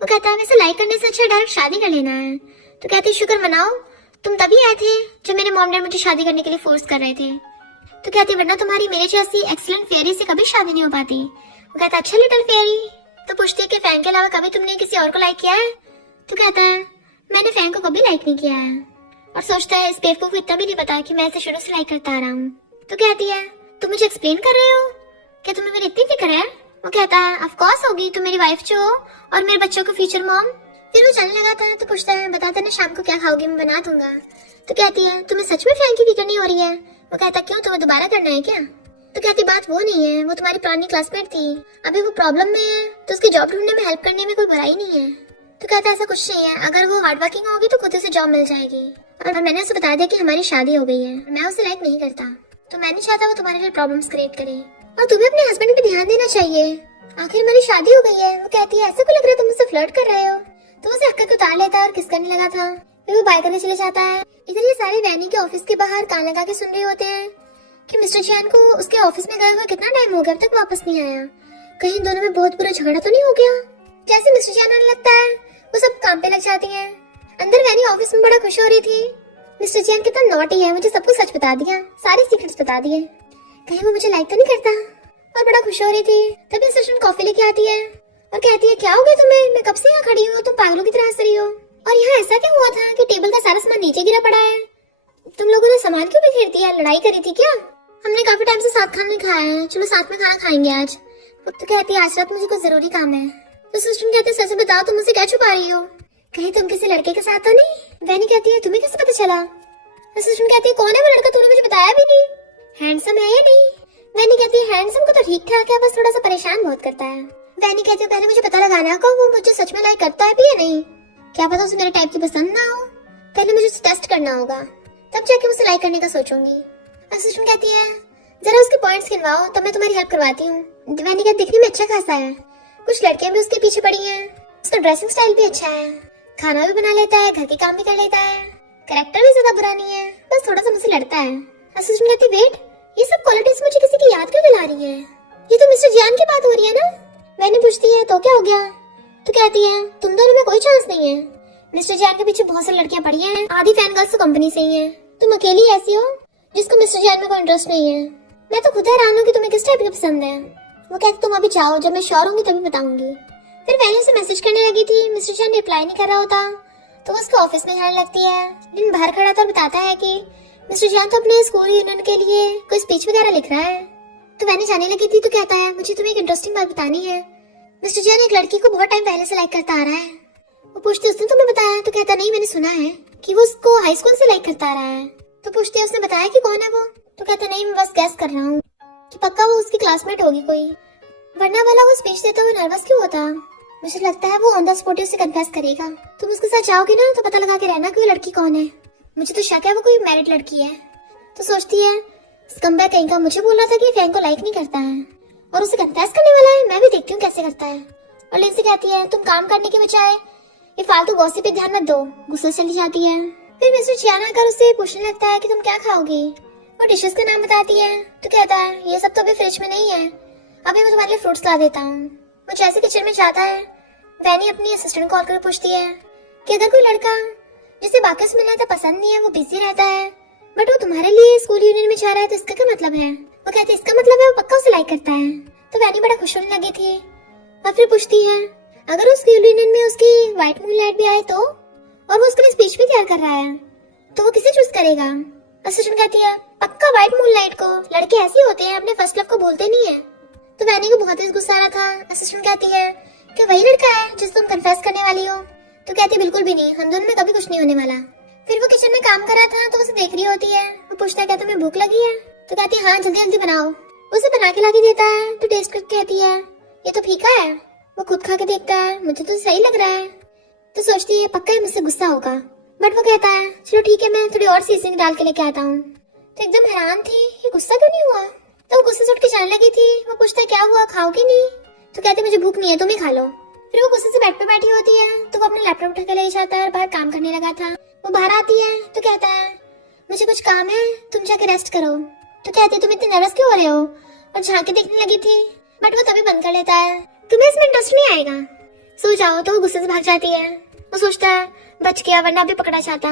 वो कहता है वैसे लाइक करने से अच्छा डायरेक्ट शादी कर लेना है। तो कहती है शुक्र मनाओ तुम तभी आए थे जब मेरे मॉम डैड मुझे शादी करने के लिए फोर्स कर रहे थे। तो कहती है वरना तुम्हारी मेरे जैसी एक्सीलेंट फेयरी से कभी शादी नहीं हो पाती। वो कहता है अच्छा लिटिल फेयरी। तो पूछती है कि फैंग के अलावा कभी तुमने किसी और को लाइक किया है? तो कहता है मैंने फैंग को कभी लाइक नहीं किया है, और सोचता है इस बेवकूफ को इतना भी नहीं पता कि मैं इसे शुरू से लाइक करता आ रहा हूँ। तो कहती है तुम मुझे एक्सप्लेन कर रहे हो, क्या तुम्हें मेरी इतनी फिक्र है? वो कहता है ऑफ कोर्स होगी, तुम मेरी वाइफ जो हो और मेरे बच्चों को फ्यूचर मॉम। फिर वो चलने लगा था। तो पूछता है बता देना शाम को क्या खाओगी, मैं बना दूंगा। तो कहती है तुम्हें सच में फैंग की फिक्र नहीं हो रही है? वो कहता क्यों, तुम्हें दोबारा करना है क्या? तो कहती बात वो नहीं है, वो तुम्हारी पुरानी क्लासमेट थी, अभी वो प्रॉब्लम में है, तो उसकी जॉब ढूंढने में हेल्प करने में कोई बुराई नहीं है। तो कहता ऐसा कुछ नहीं है, अगर वो हार्ड वर्किंग होगी तो खुद से जॉब मिल जाएगी, और मैंने उसे बता दिया कि हमारी शादी हो गई है, मैं उसे लाइक नहीं करता, तो मैं नहीं चाहता वो तुम्हारे लिए प्रॉब्लम्स क्रिएट करे, और तुम्हें अपने हस्बैंड पे ध्यान देना चाहिए, आखिर हमारी शादी हो गई है। वो कहती है ऐसा क्यों लग रहा है तुम मुझसे फ्लर्ट कर रहे हो? तो उसे हक्का उतार लेता है और किस करने लगा था। फिर वो बाय करने चले जाता है। इधर ये सारे वैनी के ऑफिस के बाहर कान लगा के सुन रहे होते हैं कि मिस्टर चियान को उसके ऑफिस में गए हुए कितना टाइम हो गया, अब तक वापस नहीं आया, कहीं दोनों में बहुत बुरा झगड़ा तो नहीं हो गया। जैसे मिस्टर चियान आने लगता है वो सब काम पे लग जाती हैं। अंदर वैनी ऑफिस में बड़ा खुश हो रही थी, मिस्टर चियान कितना नॉटी है, मुझे सब कुछ सच बता दिया, सारे सीक्रेट्स बता दिए, कहीं वो मुझे लाइक तो नहीं करता, और बड़ा खुश हो रही थी। तभी मिस्टर कॉफी लेके आती है और कहती है क्या हो गया तुम्हें, मैं कब से यहाँ खड़ी हूँ, तुम पागलों की तरह हंस रही हो, और यहाँ ऐसा क्या हुआ था कि टेबल का सारा सामान नीचे गिरा पड़ा है, तुम लोगों ने सामान क्यों बिखेर दिया, लड़ाई करी थी क्या? हमने काफी टाइम से साथ खाना खाया है, चलो साथ में खाना खाएंगे आज। तो कहती है आज रात मुझे कुछ जरूरी काम है। तो सिस्टर कहती है सच बताओ तुम मुझसे क्या छुपा रही हो, कहीं तुम किसी लड़के के साथ तो नहीं? वैनी कहती है तुम्हें कैसे पता चला? तो सिस्टर कहती है कौन है वो लड़का, तूने मुझे बताया भी नहीं, हैंडसम है या नहीं? वैनी कहती है हैंडसम को तो ठीक ठाक है, बस थोड़ा सा परेशान बहुत करता है। वैनी कहती है पहले मुझे पता लगाना होगा वो मुझे सच में लाइक करता है भी या नहीं, क्या पता उसे मेरे टाइप की पसंद ना हो, पहले मुझे टेस्ट करना होगा, तब जाके उसे लाइक करने का सोचूंगी। असिस्टेंट कहती है जरा उसके पॉइंट्स गिनवाओ तब मैं तुम्हारी हेल्प करवाती हूँ। वैनी कहती दिखने में अच्छा खासा है, कुछ लड़कियां भी उसके पीछे पड़ी हैं, उसका ड्रेसिंग स्टाइल भी अच्छा है, खाना भी बना लेता है, घर के काम भी कर लेता है, कैरेक्टर भी ज्यादा बुरा नहीं है, बस थोड़ा सा मुझसे लड़ता है। असिस्टेंट कहती वेट, ये सब क्वालिटीज मुझे किसी की याद क्यों दिला रही है, ये तो मिस्टर जियान की बात हो रही है ना? वैनी पूछती है तो क्या हो गया? तो कहती है तुम दोनों में कोई चांस नहीं है, मिस्टर जियान के पीछे बहुत सारी लड़कियां पड़ी हैं, आधी फैन गर्ल्स तो कंपनी से ही हैं, तुम अकेली ऐसी हो जिसको मिस्टर जियान में कोई इंटरेस्ट नहीं है, मैं तो खुद हैरान हूँ कि तुम्हें किस टाइप की पसंद है। वो कहती तुम अभी जाओ, जब मैं श्योर होंगी तभी बताऊंगी। फिर वैनी उसे मैसेज करने लगी थी, मिस्टर जियान रिप्लाई नहीं कर रहा होता, तो वो उसके ऑफिस में जाने लगती है। दिन बाहर खड़ा था और बताता है कि मिस्टर जियान तो अपने स्कूल यूनियन के लिए कोई स्पीच वगैरह लिख रहा है। तो वैनी जाने लगी थी तो कहता है मुझे तुम्हें एक इंटरेस्टिंग बात बतानी है, मिस्टर जियान एक लड़की को बहुत टाइम पहले से लाइक करता आ रहा है। वो पूछती उसने तुम्हें बताया? तो कहता नहीं मैंने सुना है कि वो उसको हाई स्कूल से लाइक करता आ रहा है। तो पूछती है उसने बताया कि कौन है वो? तो कहता नहीं मैं बस गैस कर रहा हूँ कि पक्का वो उसकी क्लासमेट होगी कोई, वरना वाला वो स्पीच देता हुआ नर्वस क्यों होता, मुझे लगता है वो ऑन द स्पॉट उसे कन्फेस करेगा। तुम उसके साथ जाओगे ना तो पता लगा के रहना कि वो लड़की कौन है, मुझे तो शक है वो कोई मैरिड लड़की है। तो सोचती है स्कम्बैग कहीं का मुझे बोल रहा था कि फैंग को लाइक नहीं करता है और उसे कन्फेस करने वाला है, मैं भी देखती हूँ कैसे करता है। और लिंसी कहती है तुम काम करने के बजाय ये फालतू गॉसिप पे ध्यान मत दो। गुस्से से चली जाती है। फिर मिस्टर चियान आकर उससे पूछने लगता है कि तुम क्या खाओगी। वो डिशेस का नाम बताती है तो कहता है ये सब तो अभी फ्रिज में नहीं है, अभी मैं तुम्हारे लिए फ्रूट्स ला देता हूँ। वो जैसे किचन में जाता है वैनी अपनी असिस्टेंट कॉल कर पूछती है कि अगर कोई लड़का जिसे बाकी से मिलना था पसंद नहीं है, वो बिजी रहता है, बट वो तुम्हारे लिए स्कूल यूनियन में जा रहा है, तो इसका क्या मतलब है। वो कहती है इसका मतलब है वो पक्का उसे लाइक करता है। तो वैनी बड़ा खुश होने लगी थी और फिर पूछती है अगर उस स्कूल यूनियन में उसकी व्हाइट मूनलाइट भी आए तो, और वो उसके लिए स्पीच भी तैयार कर रहा है, तो वो किसे चूज करेगा। असिस्टेंट कहती है पक्का व्हाइट मूनलाइट को, लड़के ऐसे होते हैं अपने फर्स्ट लव को भूलते नहीं है। तो वैनी को बहुत गुस्सा आ रहा था। असिस्टेंट कहती है कि वही लड़का है जिसे तुम कन्फेस करने वाली हो। तो कहती बिल्कुल भी नहीं, हम दोनों में कभी कुछ नहीं होने वाला। फिर वो किचन में काम कर रहा था तो उसे देख रही होती है। वो पूछता है क्या तुम्हें भूख लगी है। तो कहती है हाँ जल्दी जल्दी बनाओ। उसे बना के लाके देता है तो टेस्ट करके कहती है ये तो फीका है। वो खुद खा के देखता है, मुझे तो सही लग रहा है। तो सोचती है पक्का ही मुझसे गुस्सा होगा, बट वो कहता है चलो ठीक है मैं थोड़ी और सीजनिंग डाल के लेके आता हूँ। तो एकदम हैरान थी ये गुस्सा क्यों नहीं हुआ। तो वो गुस्से से उठ के जाने लगी थी। वो पूछता है क्या हुआ, खाओगी नहीं। तो कहते मुझे भूख नहीं है, तुम ही खा लो। फिर वो गुस्से से बेड पे बैठी होती है तो वो अपना लैपटॉप उठा के ले जाता है और बाहर काम करने लगा था। वो बाहर आती है तो कहता है मुझे कुछ काम है, तुम जाके रेस्ट करो। तो कहते तुम इतने नर्वस क्यों हो रहे हो, और झांके देखने लगी थी, बट वो तभी बंद कर लेता है। तुम्हें इसमें इंटरेस्ट नहीं आएगा, सो जाओ। तो वो गुस्से से भाग जाती है। वो सोचता है बच गया वरना भी पकड़ा जाता।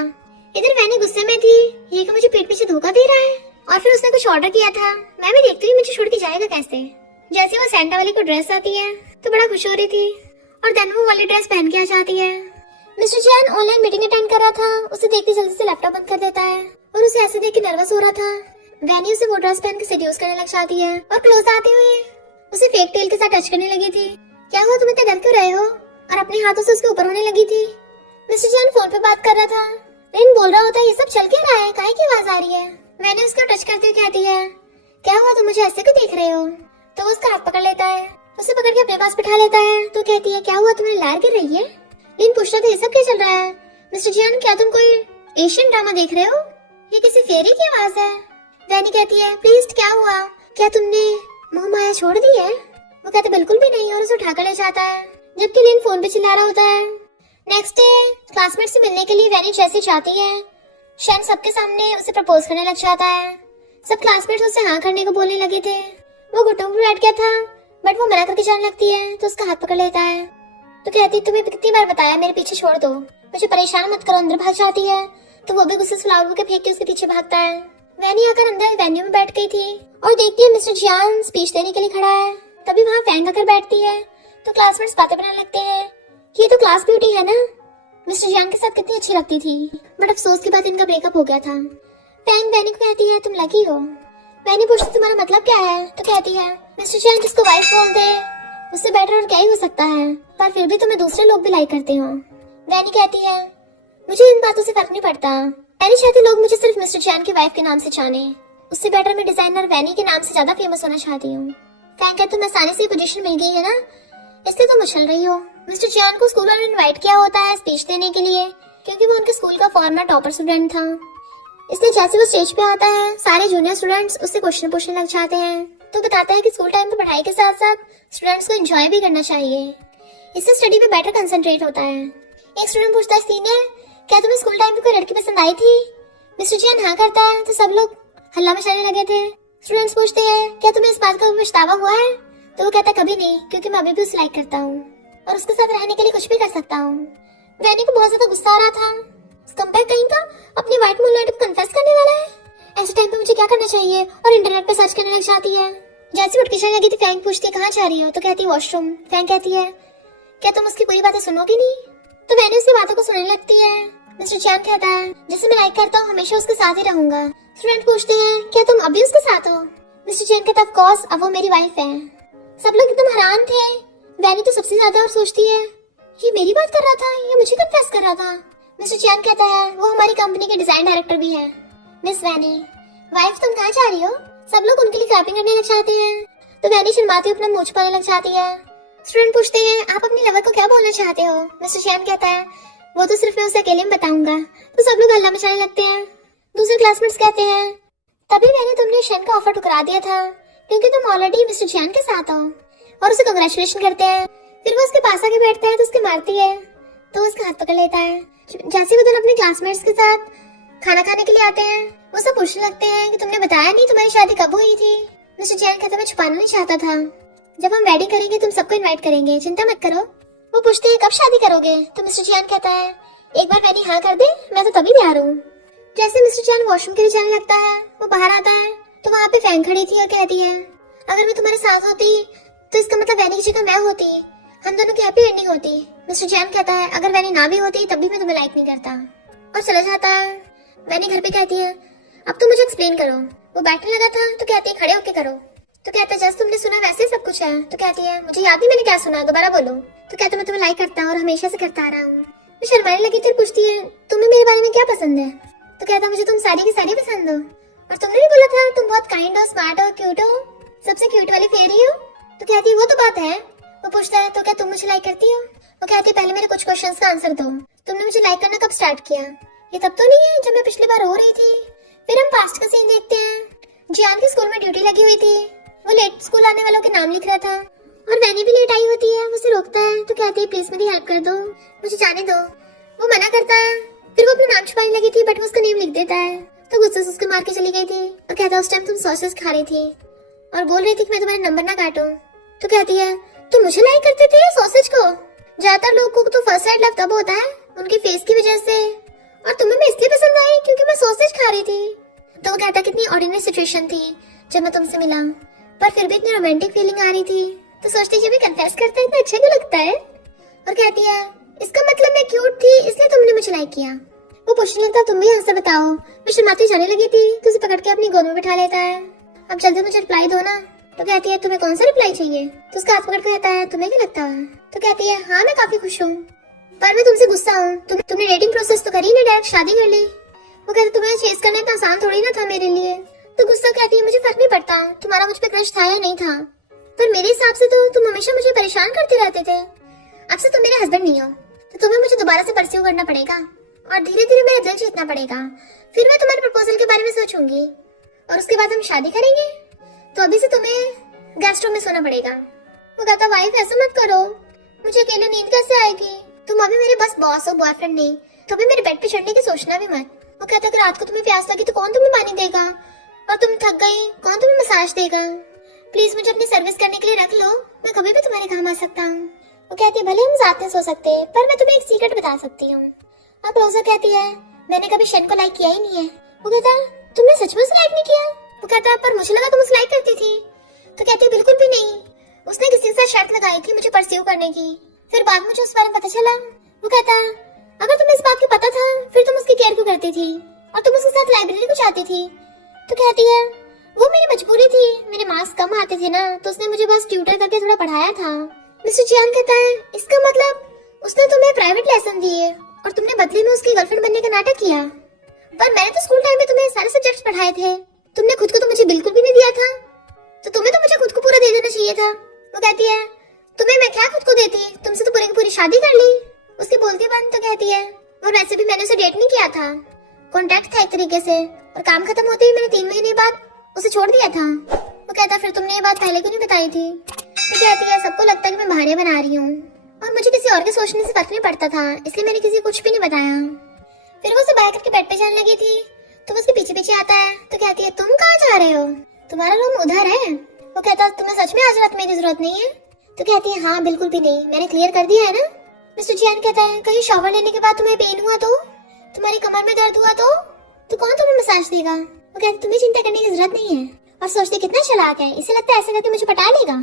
इधर वैनी गुस्से में थी, ये कि मुझे पीठ पीछे धोखा दे रहा है, और फिर उसने कुछ ऑर्डर किया था, मैं भी देखती हूँ मुझे छोड़ के जाएगा कैसे। जैसे वो सेंटा वाली को ड्रेस आती है तो बड़ा खुश हो रही थी, और देन वो वाली ड्रेस पहन के आ जाती है। Mister Chiyaan online meeting attend कर रहा था, उसे देखते जल्दी से लैपटॉप बंद कर देता है, और उसे ऐसे देख के नर्वस हो रहा था। वैनी उसे वो ड्रेस पहन के सेड्यूस करने लग जाती है, और क्लोज आते हुए उसे फेक टेल के साथ टच करने लगी थी। क्या हुआ, तुम इतने डर क्यों रहे हो, और अपने हाथों से उसके ऊपर होने लगी थी। मिस्टर चियान फोन पे बात कर रहा था, लेकिन बोल रहा होता है ये सब चल क्या रहा है, काहे की आवाज आ रही है। मैंने उसको टच करते हुए कहती है क्या हुआ, तुम मुझे ऐसे क्यों देख रहे हो। तो वो उसका हाथ पकड़ लेता है, उसे पकड़ के अपने पास बिठा लेता है। तो कहती है क्या हुआ, तुम्हें लार गिर रही है। लेकिन पूछता था ये सब क्या चल रहा है। मिस्टर जियान क्या तुम कोई एशियन ड्रामा देख रहे हो, ये किसी फेरी की आवाज है। वैनी कहती है प्लीज क्या हुआ, क्या तुमने मोह माया छोड़ दी है। वो कहते बिल्कुल भी नहीं, और उसे उठाकर ले जाता है, जबकि लिन फोन पे चिल्ला रहा होता है। नेक्स्ट डे क्लासमेट से मिलने के लिए वैनी जैसे चाहती है, शैन सबके सामने उसे प्रपोज करने लग जाता है। सब क्लासमेट्स उसे हाँ करने को बोलने लगे थे। वो घुटनों पर बैठ गया था, बट वो मना करके जाने लगती है, तो उसका हाथ पकड़ लेता है। तो कहती तुम्हें कितनी बार बताया मेरे पीछे छोड़ दो, मुझे परेशान मत करो। अंदर भाग जाती है, तो वो भी गुस्से से फ्लावर बुके फेंक के उसके पीछे भागता है। वैनी आकर अंदर वेन्यू में बैठ गई थी और देखती है मिस्टर जियान स्पीच देने के लिए खड़ा है। तभी वहाँ फैंग आकर बैठती है, तो क्लासमेट्स बातें बनाने लगते हैं कि ये तो क्लास ब्यूटी है ना, मिस्टर जियान के साथ कितनी अच्छी लगती थी, बट अफसोस की बात इनका ब्रेकअप हो गया था। फैंग वैनी को कहती है तुम लकी हो। वैनी पूछती तुम्हारा मतलब क्या है। तो कहती है मिस्टर जियान जिसको वाइफ बोल दे उससे बेटर और क्या ही हो सकता है, पर फिर भी तुम्हें दूसरे लोग भी लाइक करते हो। वैनी कहती है मुझे इन बातों से फर्क नहीं पड़ता, मैं नहीं चाहती लोग मुझे सिर्फ मिस्टर जियान की वाइफ के नाम से जाने, उससे बेटर मैं डिजाइनर वैनी के नाम से ज्यादा फेमस होना चाहती हूँ। फैंग कहती तुम्हें आसानी से पोजीशन मिल गई है ना, इसलिए तुम उछल रही हो। मिस्टर जियान को स्कूल वालों ने इनवाइट किया होता है स्पीच देने के लिए, क्योंकि वो उनके स्कूल का फॉर्मर टॉपर स्टूडेंट था। इसलिए जैसे वो स्टेज पे आता है सारे जूनियर स्टूडेंट्स उससे क्वेश्चन पूछने लग जाते हैं। तो बताता है कि स्कूल टाइम पे पढ़ाई के साथ साथ स्टूडेंट्स को एंजॉय भी करना चाहिए, इससे स्टडी पे बेटर कंसंट्रेट होता है। एक स्टूडेंट पूछता है सीनियर क्या तुम्हें स्कूल टाइम पे कोई लड़की पसंद आई थी। मिस्टर जियान हाँ करता है, तो सब लोग हल्ला मचाने लगे थे। स्टूडेंट्स पूछते हैं क्या तुम्हें इस बात का पछतावा हुआ है। तो वो कहता कभी नहीं, क्योंकि मैं अभी भी उसे लाइक करता हूँ और उसके साथ रहने के लिए कुछ भी कर सकता हूँ। वैनी को बहुत ज्यादा गुस्सा आ रहा था, स्कम्बैग कहीं का अपनी व्हाइट मूनलाइट को कन्फेस करने वाला है। ऐसे टाइम पे मुझे क्या करना चाहिए, और इंटरनेट पे सर्च करने लग जाती है। जैसे उठ के चलने लगी थी फैंग पूछती है कहाँ जा रही हो। तो कहती है वॉशरूम। फैंग कहती है क्या तुम उसकी पूरी बातें सुनोगी नहीं। तो वैनी उसकी बातों को सुनने लगती है। मिस्टर जियान कहता है जिसे मैं लाइक करता हूँ हमेशा उसके साथ ही रहूंगा। स्टूडेंट पूछते हैं क्या तुम अभी उसके साथ हो। मिस्टर जियान कहता है ऑफ कोर्स, अब वो मेरी वाइफ है। सब लोग एकदम हैरान थे। वैनी तो सबसे ज्यादा और सोचती है ये मेरी बात कर रहा था, ये मुझे कन्फेस कर रहा था। मिस्टर जियान कहता है वो हमारी कंपनी के डिजाइन डायरेक्टर भी है। मिस वैनी वाइफ तुम कहाँ जा रही हो। सब लोग उनके लिए क्लैपिंग करने लग जाते हैं। तो वैनी शर्माती हुई अपना मूंछ पाने लग जाती है। स्टूडेंट पूछते हैं आप अपनी लवर को क्या बोलना चाहते हो। मिस्टर जियान कहता है वो तो सिर्फ मैं उसे अकेले में बताऊंगा। तो सब लोग हल्ला मचाने लगते हैं। दूसरे क्लासमेट्स कहते हैं तभी मैंने तुमने शैन का ऑफर ठुकरा दिया था, क्योंकि तुम ऑलरेडी मिस्टर जियान के साथ हो, और उसे कांग्रेचुलेशन करते हैं। फिर वो उसके पास आके बैठता है तो उसके मारती है। तो वो उसका हाथ पकड़ लेता है। जैसे वो दोनों अपने क्लासमेट्स के साथ खाना खाने के लिए आते हैं, वो सब पूछने लगते हैं कि तुमने बताया नहीं तुम्हारी शादी कब हुई थी। मिस्टर चियान कहता है मैं छुपाना नहीं चाहता था, जब हम वेडिंग करेंगे तुम सबको इनवाइट करेंगे, चिंता मत करो। वो पूछते हैं कब शादी करोगे, तो मिस्टर चियान कहता है एक बार वैनी हाँ कर दे, मैं तो तभी तैयार हूँ। जैसे मिस्टर चियान वॉशरूम के लिए जाने लगता है, वो बाहर आता है तो वहाँ पे फैन खड़ी थी और कहती है अगर मैं तुम्हारे साथ होती तो इसका मतलब वैनी की जगह मैं होती, हम दोनों की हैप्पी एंडिंग होती। मिस्टर चियान कहता है अगर वैनी ना भी होती तब भी मैं तुम्हें लाइक नहीं करता, और चला जाता है। वैनी घर पे कहती है अब तुम मुझे एक्सप्लेन करो। वो बैठने लगा था तो कहती है खड़े होके करो। तो कहता है जैसे तुमने सुना वैसे ही सब कुछ है। तो कहती है मुझे याद नहीं मैंने क्या सुना, दोबारा बोलो। तो कहता है मैं तुम्हें लाइक करता हूँ और हमेशा से करता आ रहा हूँ। वो शर्माने लगी फिर पूछती है तुम्हें मेरे बारे में क्या पसंद है। तो कहता है मुझे तुम सारी की सारी पसंद हो, और तुमने भी बोला था तुम बहुत काइंड हो, स्मार्ट हो, क्यूट हो, सबसे क्यूट वाली फेरी हो। तो कहती है वो तो बात है। वो पूछता है तो क्या तुम मुझे लाइक करती हो। वो कहती है पहले मेरे कुछ क्वेश्चंस का आंसर दो, तुमने मुझे लाइक करना कब स्टार्ट किया। ये तब तो नहीं है जब मैं पिछली बार रो रही थी। फिर हम पास्ट का सीन देखते हैं। जियान की स्कूल में ड्यूटी लगी हुई थी, वो लेट स्कूल आने वालों के नाम लिख रहा था और वैनी भी लेट आई होती है। वो उसे रोकता है तो कहती है प्लीज मेरी हेल्प कर दो, मुझे जाने दो। वो मना करता है। फिर वो अपना नाम छुपाने लगी थी बट वो उसका नेम लिख देता है, तो गुस्से से उसको मार के चली गई थी और कहता है उस टाइम तुम सॉसेज खा रही थी और बोल रही थी कि मैं तुम्हारे नंबर ना काटूं। तो कहती है तुम मुझे लाइक करते थे सॉसेज को। ज्यादातर लोगों को तो फर्स्ट साइड लव तब होता है उनके फेस की वजह से, और तुम्हें मैं इसलिए पसंद आई क्योंकि मैं सॉसेज खा रही थी। तो वो कहता कितनी ऑर्डिनरी सिचुएशन थी जब मैं तुमसे मिला, पर फिर भी इतनी रोमांटिक फीलिंग आ रही थी। तो सोचती जब ये कन्फेस करता है इतना अच्छा क्यों लगता है। और कहती है इसका मतलब मैं क्यूट थी इसलिए तुमने मुझे लाइक किया। वो पूछने लगता तुम भी यहाँ से बताओ। मैं शर्माती जाने लगी थी तो उसे पकड़ के अपनी गोद में बिठा लेता है। अब जल्दी मुझे रिप्लाई दो ना। तो कहती है तुम्हें कौन सा रिप्लाई चाहिए। तो उसका हाथ पकड़ के कहता है तुम्हें क्या लगता है। तो कहती है हाँ मैं काफी खुश हूँ, पर मैं तुमसे गुस्सा हूँ। तुमने डेटिंग प्रोसेस तो करी ना, डायरेक्ट शादी कर ली। वो कहते तुम्हें चेस करना इतना आसान थोड़ी ना था मेरे लिए। तो गुस्सा कहती है मुझे फर्क नहीं पड़ता तुम्हारा मुझ पे क्रश था या नहीं था, पर मेरे हिसाब से तो तुम हमेशा मुझे परेशान करते रहते थे। अब से तुम मेरे हस्बैंड नहीं हो तो तुम्हें मुझे दोबारा से परस्यू करना पड़ेगा और धीरे धीरे मेरा दिल जीतना पड़ेगा। फिर मैं तुम्हारे प्रपोजल के बारे में सोचूंगी और उसके बाद हम शादी करेंगे। तो अभी से तुम्हें गेस्ट रूम में सोना पड़ेगा। वो कहता वाइफ ऐसा मत करो, मुझे अकेले नींद कैसे आएगी। तुम अभी मेरे बस बॉस हो, बॉयफ्रेंड नहीं। तो अभी मेरे बेड पे चढ़ने की सोचना भी मत। वो कहता कि रात को तुम्हें प्यास लगी तो कौन तुम्हें पानी देगा, और तुम थक गई कौन तुम्हें मसाज देगा। प्लीज मुझे अपनी सर्विस करने के लिए रख लो, मैं कभी भी तुम्हारे काम आ सकता हूँ। वो कहती है भले हम साथ में सो सकते हैं पर मैं तुम्हें एक सीक्रेट बता सकती हूँ। अब रोजा कहती है मैंने कभी शन को लाइक किया ही नहीं है। वो कहता तुमने सच में उसे लाइक नहीं किया। वो कहता पर मुझे लगा तुम उसे लाइक करती थी। तो कहती बिल्कुल भी नहीं, उसने किसी के साथ शर्त लगाई थी मुझे परस्यू करने की, फिर बाद में मुझे उस बारे में पता चला। वो कहता अगर तुम्हें इस बात की पता था फिर तुम उसकी केयर क्यों करती थी और तुम उसके साथ लाइब्रेरी को जाती थी। तो कहती है वो मेरी मजबूरी थी, मेरे मार्क्स कम आते थे ना तो उसने मुझे बस ट्यूटर करके थोड़ा पढ़ाया था। मिस्टर चियान कहता है इसका मतलब उसने तुम्हें प्राइवेट लेसन दिए और तुमने बदले में उसकी गर्लफ्रेंड बनने का नाटक किया। पर मैंने तो स्कूल टाइम में तुम्हें सारे सब्जेक्ट्स पढ़ाए थे, तुमने खुद को तो मुझे बिल्कुल भी नहीं दिया था, तो तुम्हें तो मुझे खुद को पूरा दे देना चाहिए था। वो कहती है तुम्हें मैं क्या खुद को देती, तुमसे तो पूरी की पूरी शादी कर ली। उसकी बोलती बंद तो कहती है और वैसे भी मैंने उसे डेट नहीं किया था, कॉन्टेक्ट था एक तरीके से, और काम खत्म होते ही मैंने 3 महीने बाद उसे छोड़ दिया था। वो कहता फिर तुमने ये बात पहले क्यों नहीं बताई थी। तो कहती है सबको लगता है कि मैं बहाने बना रही हूँ और मुझे किसी और के सोचने से फर्क नहीं पड़ता था, इसलिए मैंने किसी को कुछ भी नहीं बताया। फिर वो उसे बाय करके बेड पे जाने लगी थी तो वो उसके पीछे पीछे आता है। तो कहती है तुम कहाँ जा रहे हो, तुम्हारा रूम उधर है। वो कहता तुम्हें सच में आज रात मेरी जरूरत नहीं है। तो कहती है हाँ बिल्कुल भी नहीं, मैंने क्लियर कर दिया है ना। मिस्टर चियान कहता है कहीं शावर लेने के बाद तुम्हें पेन हुआ तो, तुम्हारी कमर में दर्द हुआ तो कौन तुम्हें मसाज देगा। वो कहती तुम्हें चिंता करने की जरूरत नहीं है, और सोचती कितना चालाक है, इसे लगता है ऐसा करके मुझे पटा लेगा।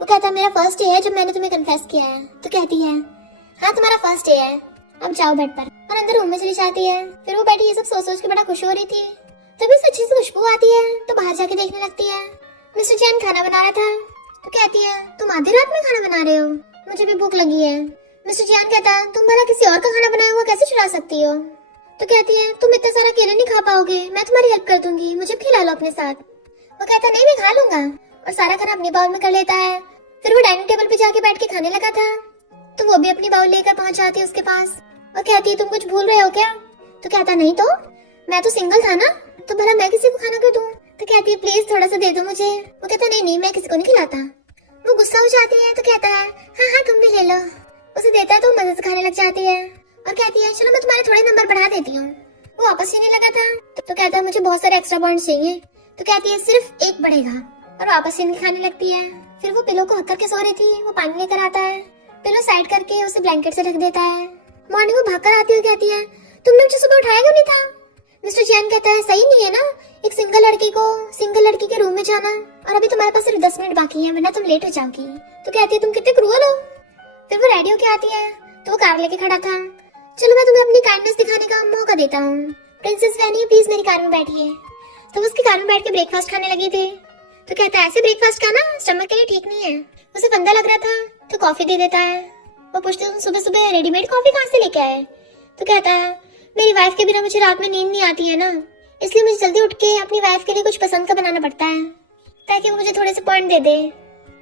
वो कहता मेरा फर्स्ट डे है जब मैंने तुम्हें कन्फेस किया है। तो कहती है हाँ तुम्हारा फर्स्ट डे है, अब जाओ बेड पर, और अंदर रूम में चली जाती है। फिर वो बैठी ये सब सोच सोच के बड़ा खुश हो रही थी, तभी उसे अच्छी सी खुशबू आती है तो बाहर जाके देखने लगती है। मिस्टर चियान खाना बना रहा था। तो कहती है तुम आधी रात में खाना बना रहे हो, मुझे भी भूख लगी है। मिस्टर चियान कहता है तुम भला किसी और का खाना बनाया हुआ कैसे चुरा सकती हो। तो कहती है तुम इतना सारा अकेले नहीं खा पाओगे, मैं तुम्हारी हेल्प कर दूंगी, मुझे भी खिला लो अपने साथ। वो कहता नहीं मैं खा लूंगा, और सारा खाना अपनी बाउल में कर लेता है। फिर वो डाइनिंग टेबल पे जाके बैठ के खाने लगा था तो वो भी अपनी बाउल लेकर पहुंच जाती है उसके पास और कहती है तुम कुछ भूल रहे हो क्या। तो कहता नहीं तो मैं तो सिंगल था ना, तो भला मैं किसी को खाना क्यों दूं। तो कहती है प्लीज थोड़ा सा दे दो मुझे। वो कहता नहीं मैं किसी को नहीं खिलाता। वो गुस्सा हो जाती है तो कहता है हाँ हाँ तुम भी ले लो। उसे देता है तो वो मजे से खाने लग जाती है और कहती है चलो मैं तुम्हारे थोड़े नंबर बढ़ा देती हूँ। वो वापस सीने लगा था तो कहता है मुझे बहुत सारे एक्स्ट्रा पॉइंट्स चाहिए। तो कहती है सिर्फ एक बढ़ेगा और वापस सीन के खाने लगती है। फिर वो पिलो को हक करके सो रही थी, वो पानी लेकर आता है, पिलो साइड करके उसे ब्लैंकेट से ढक देता है। मॉर्निंग वो भागकर आती हुई कहती है तुमने मुझे सुबह उठाया क्यों नहीं था? मिस्टर जियान कहता है सही नहीं है ना एक सिंगल लड़की के रूम में जाना, और अभी तुम्हारे पास सिर्फ 10 मिनट बाकी है वरना तुम लेट हो जाओगी। तो कहती है तुम कितने क्रूअल हो। फिर वो रेडी होके आती है तो वो कार लेके खड़ा था। चलो मैं तुम्हें अपनी काइंडनेस दिखाने का मौका देता हूँ, प्रिंसेस वैनी प्लीज मेरी कार में बैठिए। तो वो उसकी कार में बैठ के ब्रेकफास्ट खाने लगी थी। तो कहता है ऐसे ब्रेकफास्ट खाना स्टमक के लिए ठीक नहीं है। उसे फंदा लग रहा था तो कॉफी दे देता है। वो पूछते तुम सुबह सुबह रेडीमेड कॉफी कहाँ से लेके आए? तो कहता है मेरी वाइफ के बिना मुझे रात में नींद नहीं आती है ना, इसलिए मुझे जल्दी उठ के अपनी वाइफ के लिए कुछ पसंद का बनाना पड़ता है ताकि वो मुझे थोड़े से पॉइंट दे दे।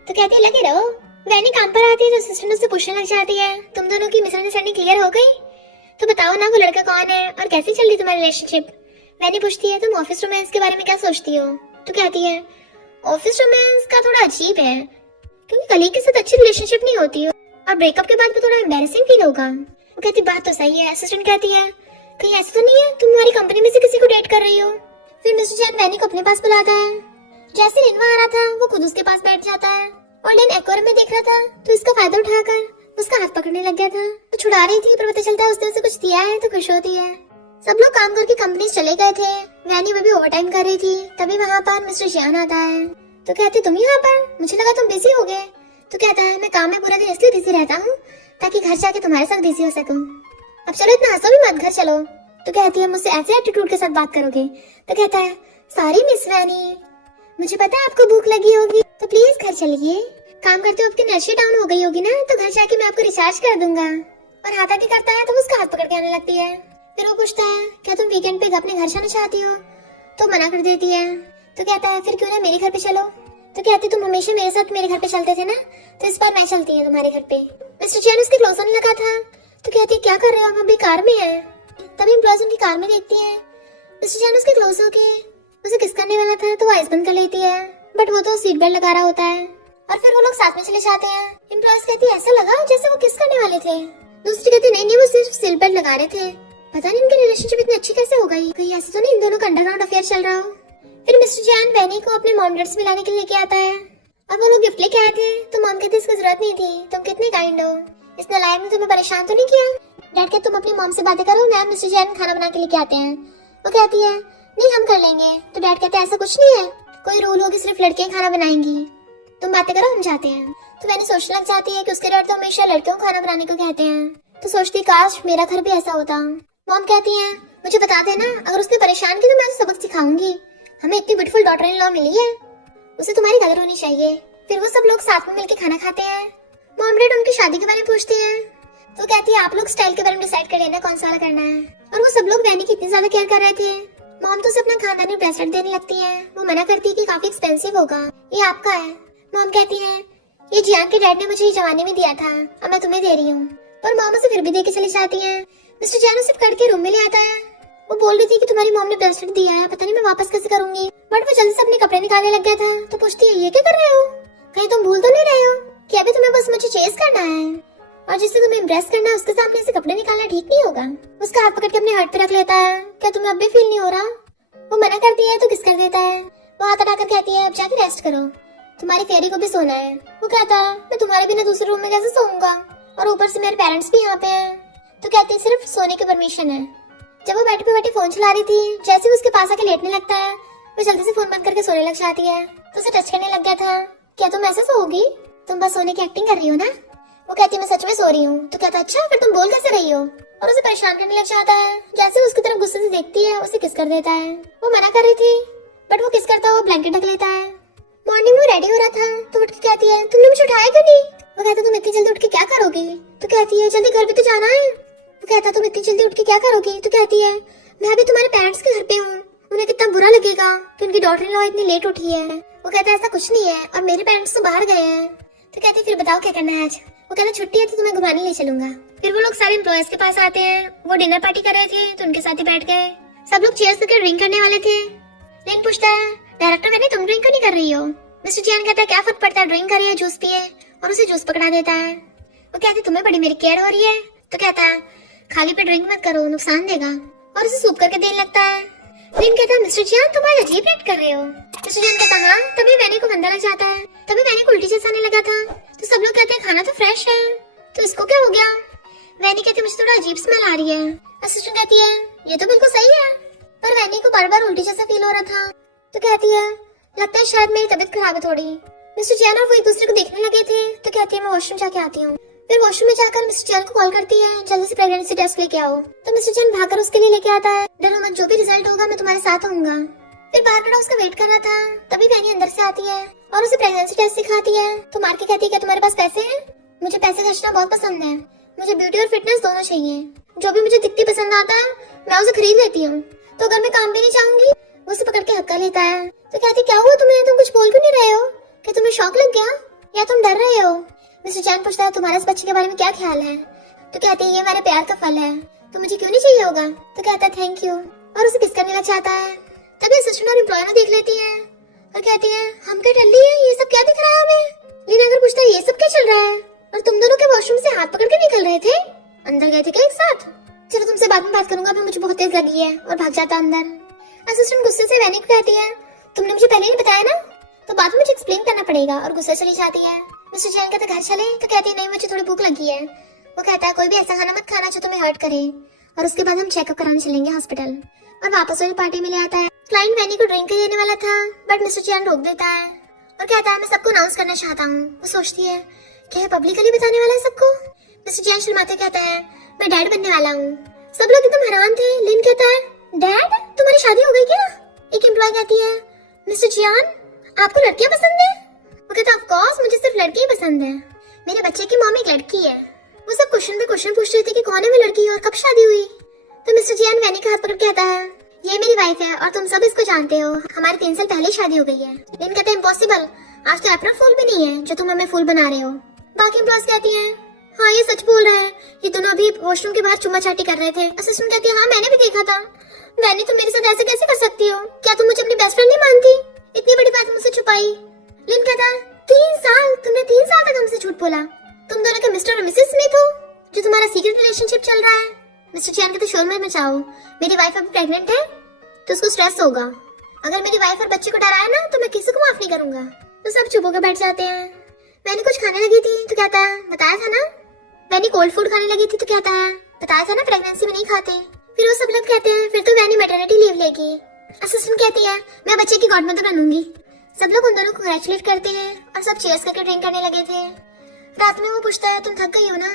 तो कहती है लगे रहो। वैनी काम पर आती है तो असिस्टेंट उससे पूछने लग जाती है तुम दोनों की मिसअंडरस्टैंडिंग क्लियर हो गई? तो बताओ ना वो लड़का कौन है और कैसी चल रही तुम्हारी रिलेशनशिप? वैनी पूछती है तुम ऑफिस रोमांस के बारे में क्या सोचती हो? तो कहती है ऑफिस रोमांस का थोड़ा अजीब है क्योंकि कलीग के साथ अच्छी रिलेशनशिप नहीं होती है और ब्रेकअप के बाद भी थोड़ा एम्बैरेसिंग फील होगा। वो कहती बात तो सही है। असिस्टेंट कहती है कहीं ऐसा तो नहीं है तुम हमारी कंपनी में से किसी को डेट कर रही हो? फिर मिस्टर जैन वैनी को अपने पास बुलाता है। जैसे रिनवा आ रहा था वो खुद उसके पास बैठ जाता है और लेन एक्वेरियम में देख रहा था तो इसका फायदा उठाकर उसका हाथ पकड़ने लग गया था। वो छुड़ा रही थी पर पता चलता है उसने उसे कुछ दिया है तो खुश होती है। सब लोग काम करके कंपनी चले गए थे। वैनी भी ओवर टाइम कर रही थी। तभी वहाँ पर मिस्टर जियान आता है तो कहते तुम यहाँ पर, मुझे लगा तुम बिजी हो गए। तो कहता है मैं काम में पूरा दिन इसलिए बिजी रहता हूँ ताकि घर जाके तुम्हारे साथ बिजी हो सकूं। अब चलो इतना हंसो भी मत, घर चलो। तो कहती है मुझसे ऐसे एटीट्यूड के साथ बात करोगे? तो कहता है सॉरी मिस वैनी, मुझे पता है आपको भूख लगी होगी तो प्लीज घर चलिए। काम करते हुए आपकी एनर्जी डाउन हो गई होगी ना तो घर जाके मैं आपको रिचार्ज कर दूंगा। और हाथ आगे करता है तो उसका हाथ पकड़ के आने लगती है। फिर वो पूछता है क्या तुम वीकेंड पे अपने घर जाना चाहती हो? तो मना कर देती है। तो कहता है फिर क्यों ना मेरे घर पे चलो। तो कहती तुम हमेशा मेरे साथ मेरे घर पे चलते थे ना तो इस बार मैं चलती हूँ तुम्हारे घर पे। मिस्टर जैन उसके क्लोज होने लगा था तो कहती क्या कर रहे हो, हम अभी कार में है। तभी एम्प्लॉयज उनकी कार में देखती है। मिस्टर जैन उसके क्लोज होके उसे किस करने वाला था तो वो आइस बंद कर लेती है बट वो तो सीट बेल्ट लगा रहा होता है और फिर वो लोग साथ में चले जाते हैं। एम्प्लॉयज कहती है ऐसा लगा जैसे वो किस करने वाले थे। दूसरी कहती नहीं वो सिर्फ सीट बेल्ट लगा रहे थे। पता नहीं इनकी रिलेशनशिप इतनी अच्छी कैसे हो गई, कहीं ऐसा तो नहीं इन दोनों का अंडरग्राउंड अफेयर चल रहा हो। फिर मिस्टर जैन वैनी को अपने मॉम डैड से मिलाने के लिए लेके आता है। अब वो लोग गिफ्ट लेके आए थे तो मॉम कहती इसकी जरूरत नहीं थी, तुम कितनी काइंड हो, इस नालायक ने तुम्हें परेशान तो नहीं किया। डैड कहते तुम अपनी मॉम से बातें करो, मैं मिस्टर जैन खाना बना के लेके आते हैं। वो कहती है नहीं हम कर लेंगे। तो डैड कहते ऐसा कुछ नहीं है, कोई रूल होगी सिर्फ लड़कियां खाना बनाएंगी, तुम बातें करो हम जाते हैं। तो वैनी सोचने लग जाती है कि उसके डैड तो हमेशा लड़कियों को खाना बनाने को कहते हैं। तो सोचती काश मेरा घर भी ऐसा होता। मॉम कहती है मुझे बता देना अगर उसने परेशान की तो मैं उसे सबक सिखाऊंगी, हमें इतनी ब्यूटीफुल डॉटर इन लॉ मिली है, उसे तुम्हारी कदर होनी चाहिए। फिर वो सब लोग साथ में मिलकर खाना खाते हैं। मॉम डैड उनकी शादी के बारे में पूछते हैं तो कहती है आप लोग स्टाइल के बारे में डिसाइड कर लेना कौन सा वाला करना है। और वो सब लोग वैनी की इतनी ज्यादा केयर कर रहे थे। मॉम तो उसे अपना खानदानी ब्रेसलेट देने लगती है। वो मना करती है कि काफी एक्सपेंसिव होगा, ये आपका है। मॉम कहती है ये जियान के डैड ने मुझे जवानी में दिया था, अब मैं तुम्हें दे रही हूँ। पर मॉम उसे फिर भी दे के चली जाती है। मिस्टर जैन उसे पकड़ के रूम में ले आता है। वो बोल रही थी कि तुम्हारी मॉम ने ब्रेसलेट दिया है, पता नहीं मैं वापस कैसे करूंगी। बट वो जल्दी से अपने कपड़े निकालने लग गया था। तो पूछती है ये क्या कर रहे हो, कहीं तुम भूल तो नहीं रहे हो कि अभी तुम्हें बस मुझे चेस करना है और जिससे तुम्हें इम्प्रेस करना है उसके सामने से कपड़े निकालना ठीक नहीं होगा। उसका हाथ पकड़ के अपने हाथ पे रख लेता है। क्या तुम्हें अब भी फील नहीं हो रहा? वो मना करती है तो किस कर देता है। वो हाथ हटाकर कहती है अब जाके रेस्ट करो, तुम्हारी फेरी को भी सोना है। वो कहता है मैं तुम्हारे बिना दूसरे रूम में कैसे सोऊंगा और ऊपर से मेरे पेरेंट्स भी यहाँ पे हैं। तो कहती है सिर्फ सोने की परमिशन है। जब वो बैठे फोन चला रही थी, जैसे उसके पास आके लेटने लगता है वो जल्दी से फोन बंद करके सोने लग जाती है। तो उसे टच करने लग गया था। क्या तुम ऐसे सोओगी, तुम बस सोने की एक्टिंग कर रही हो ना? वो कहती है मैं सच में सो रही हूँ। तो कहता अच्छा फिर तुम बोल कैसे रही हो, और उसे परेशान करने लग जाता है। जैसे उसकी तरफ गुस्से से देखती है उसे किस कर देता है। वो मना कर रही थी बट वो किस करता है वो ब्लैंकेट ढक लेता है। मॉर्निंग में रेडी हो रहा था तो उठ के कहती है तुमने मुझे उठाया क्यों नहीं? वो कहता तुम इतनी जल्दी उठ के क्या करोगी? तो कहती है जल्दी घर पे तो जाना है। वो कहता तुम इतनी जल्दी उठ के क्या करोगी? तो कहती है मैं अभी तुम्हारे पेरेंट्स के घर पे हूँ, उन्हें कितना बुरा लगेगा कि उनकी डॉटर इन लॉ इतनी लेट उठी है। वो कहता है ऐसा कुछ नहीं है और मेरे पेरेंट्स तो बाहर गए हैं। तो कहती है फिर बताओ क्या करना है आज? वो कहता छुट्टी है तो तुम्हें घुमाने ले चलूंगा। फिर वो लोग सारे एम्प्लॉयज के पास आते हैं। वो डिनर पार्टी कर रहे थे तो उनके साथ ही बैठ गए। सब लोग चेयर्स लेकर ड्रिंक करने वाले थे। लेकिन पूछता है डायरेक्टर मैंने तुम ड्रिंक क्यों नहीं कर रही हो? मिस्टर जियान कहता है क्या फर्क पड़ता है, ड्रिंक करे या जूस पिए, और उसे जूस पकड़ा देता है। वो कहती तुम्हें बड़ी मेरी केयर हो रही है। तो कहता है खाली पे ड्रिंक मत करो, नुकसान देगा, और उसे सूप करके देने लगता है। लिन कहता है मिस्टर जियान तुम आज अजीब एक्ट कर रहे हो। मिस्टर जियान कहता हाँ। तभी वैनी को गंदा लग जाता है। तभी वैनी को उल्टी जैसा आने लगा था। तो सब लोग कहते हैं खाना तो फ्रेश है, तो इसको क्या हो गया। वैनी कहती है मुझे थोड़ा अजीब स्मेल आ रही है। असिस्टेंट कहती है ये तो बिल्कुल सही है, पर वैनी को बार बार उल्टी जैसा फील हो रहा था। तो कहती है लगता है शायद मेरी तबीयत खराब है थोड़ी। मिस्टर जियान और वो एक दूसरे को देखने लगे थे। तो कहती है मैं वॉशरूम जाके आती हूँ। फिर वॉशरूम में जाकर मिस्टर जियान को कॉल करती है जल्दी से प्रेगनेंसी टेस्ट लेके आओ। तो मिस्टर जियान भागकर उसके लिए लेके आता है। डरो मत, जो भी रिजल्ट होगा मैं तुम्हारे साथ आऊंगा। फिर बारबरा उसका वेट कर रहा था। तभी वैनी अंदर से आती है और उसे प्रेगनेंसी टेस्ट सिखाती है। तो मार के कहती है क्या तुम्हारे पास पैसे हैं? मुझे पैसे खर्चना बहुत पसंद है। मुझे ब्यूटी और फिटनेस दोनों चाहिए। जो भी मुझे दिखती पसंद आता है मैं उसे खरीद लेती हूँ। तो अगर मैं काम भी नहीं चाहूंगी वो उसे पकड़ के हक्का लेता है। तो कहती क्या हुआ तुम्हें, तुम कुछ बोल क्यों नहीं रहे हो? क्या तुम्हें शौक लग गया या तुम डर रहे हो? मिस्टर जैन पूछता है तुम्हारा इस बच्चे के बारे में क्या ख्याल है? तो कहती है ये मेरे प्यार का फल है, तो मुझे क्यों नहीं चाहिए होगा। तो कहता है थैंक यू, और उसे किस करने लग जाता है। तभी असिस्टेंट और एम्प्लॉयर देख लेती है और कहती है हम क्या टल्ली है, ये सब क्या दिख रहा है हमें। लीना अगर पूछता है ये सब क्या चल रहा है, और तुम दोनों के वॉशरूम से हाथ पकड़ के निकल रहे थे, अंदर गए थे क्या एक साथ? चलो तुमसे बाद में बात करूंगा, अभी मुझे बहुत तेज लगी है, और भाग जाता अंदर। असिस्टेंट गुस्से से वैनी को कहती है तुमने मुझे पहले नहीं बताया ना, तो बाद में मुझे एक्सप्लेन करना पड़ेगा, और गुस्से चली जाती है। मिस्टर जैन कहते घर चले। तो कहती है नहीं मुझे थोड़ी भूख लगी है। वो कहता है कोई भी ऐसा खाना मत खाना जो तुम्हें हर्ट करे, और उसके बाद हम चेकअप कराने चलेंगे हॉस्पिटल। और वापस वाली पार्टी में ले आता है। क्लाइंट वैनी को ड्रिंक देने वाला था, बट मिस्टर जैन रोक देता है और कहता है मैं सबको अनाउंस करना चाहता हूँ। वो सोचती है क्या ये पब्लिकली बताने वाला है सबको। मिस्टर जैन शर्माते कहता है मैं डैड बनने वाला हूँ। सब लोग एकदम हैरान थे। लिन कहता है डैड तुम्हारी शादी हो गई क्या? एक एम्प्लॉय कहती है मिस्टर जियान आपको लड़कियां पसंद है? वो कहता है ऑफ कोर्स मुझे सिर्फ लड़की ही पसंद है, मेरे बच्चे की मॉम एक लड़की है। वो सब क्वेश्चन पे क्वेश्चन पूछ रहे थे कि कौन है वो लड़की और कब शादी हुई। तो मिस्टर जियान वैनी का हाथ पकड़ कहता है ये मेरी वाइफ है और तुम सब इसको जानते हो, हमारी 3 साल पहले शादी हो गई है। लिन कहता है इम्पॉसिबल, आज तो अप्रैल फूल भी नहीं है जो तुम हमें फूल बना रहे हो। बाकी एम्प्लॉयज कहती है हाँ ये सच बोल रहा है, ये दोनों अभी वॉशरूम के बाहर चुम्मा चाटी कर रहे थे। असिस्टेंट कहती है हाँ मैंने भी देखा था। वैनी तुम मेरे साथ ऐसे कैसे कर सकती हो? क्या तुम मुझे अपनी बेस्ट फ्रेंड नहीं मानती? इतनी बड़ी बात मुझसे छुपाई। लिन कहता है 3 साल, तुमने 3 साल तक हमसे झूठ बोला। तुम दोनों के मिस्टर और मिसेस स्मिथ हो जो तुम्हारा सीक्रेट रिलेशनशिप चल रहा है। मिस्टर चैन कहते शोर मत मचाओ, मेरी वाइफ अभी प्रेग्नेंट है तो उसको स्ट्रेस होगा। अगर मेरी वाइफ और बच्चे को डराया ना तो मैं किसी को माफ नहीं करूंगा। तो सब चुप होकर बैठ जाते हैं। वैनी कुछ खाने लगी थी तो कहता है बताया था ना। वैनी कोल्ड फूड खाने लगी थी तो कहता है बताया था ना प्रेगनेंसी में नहीं खाते। फिर वो सब लोग कहते हैं फिर तो वैनी मैटरनिटी लीव लेगी। असिस्टेंट कहती है मैं बच्चे की गॉडमदर बनूंगी। सब लोग उन दोनों को कंग्रेचुलेट करते हैं और सब चीयर्स करके ड्रिंक करने लगे थे। रात में वो पूछता है तुम थक गई हो ना,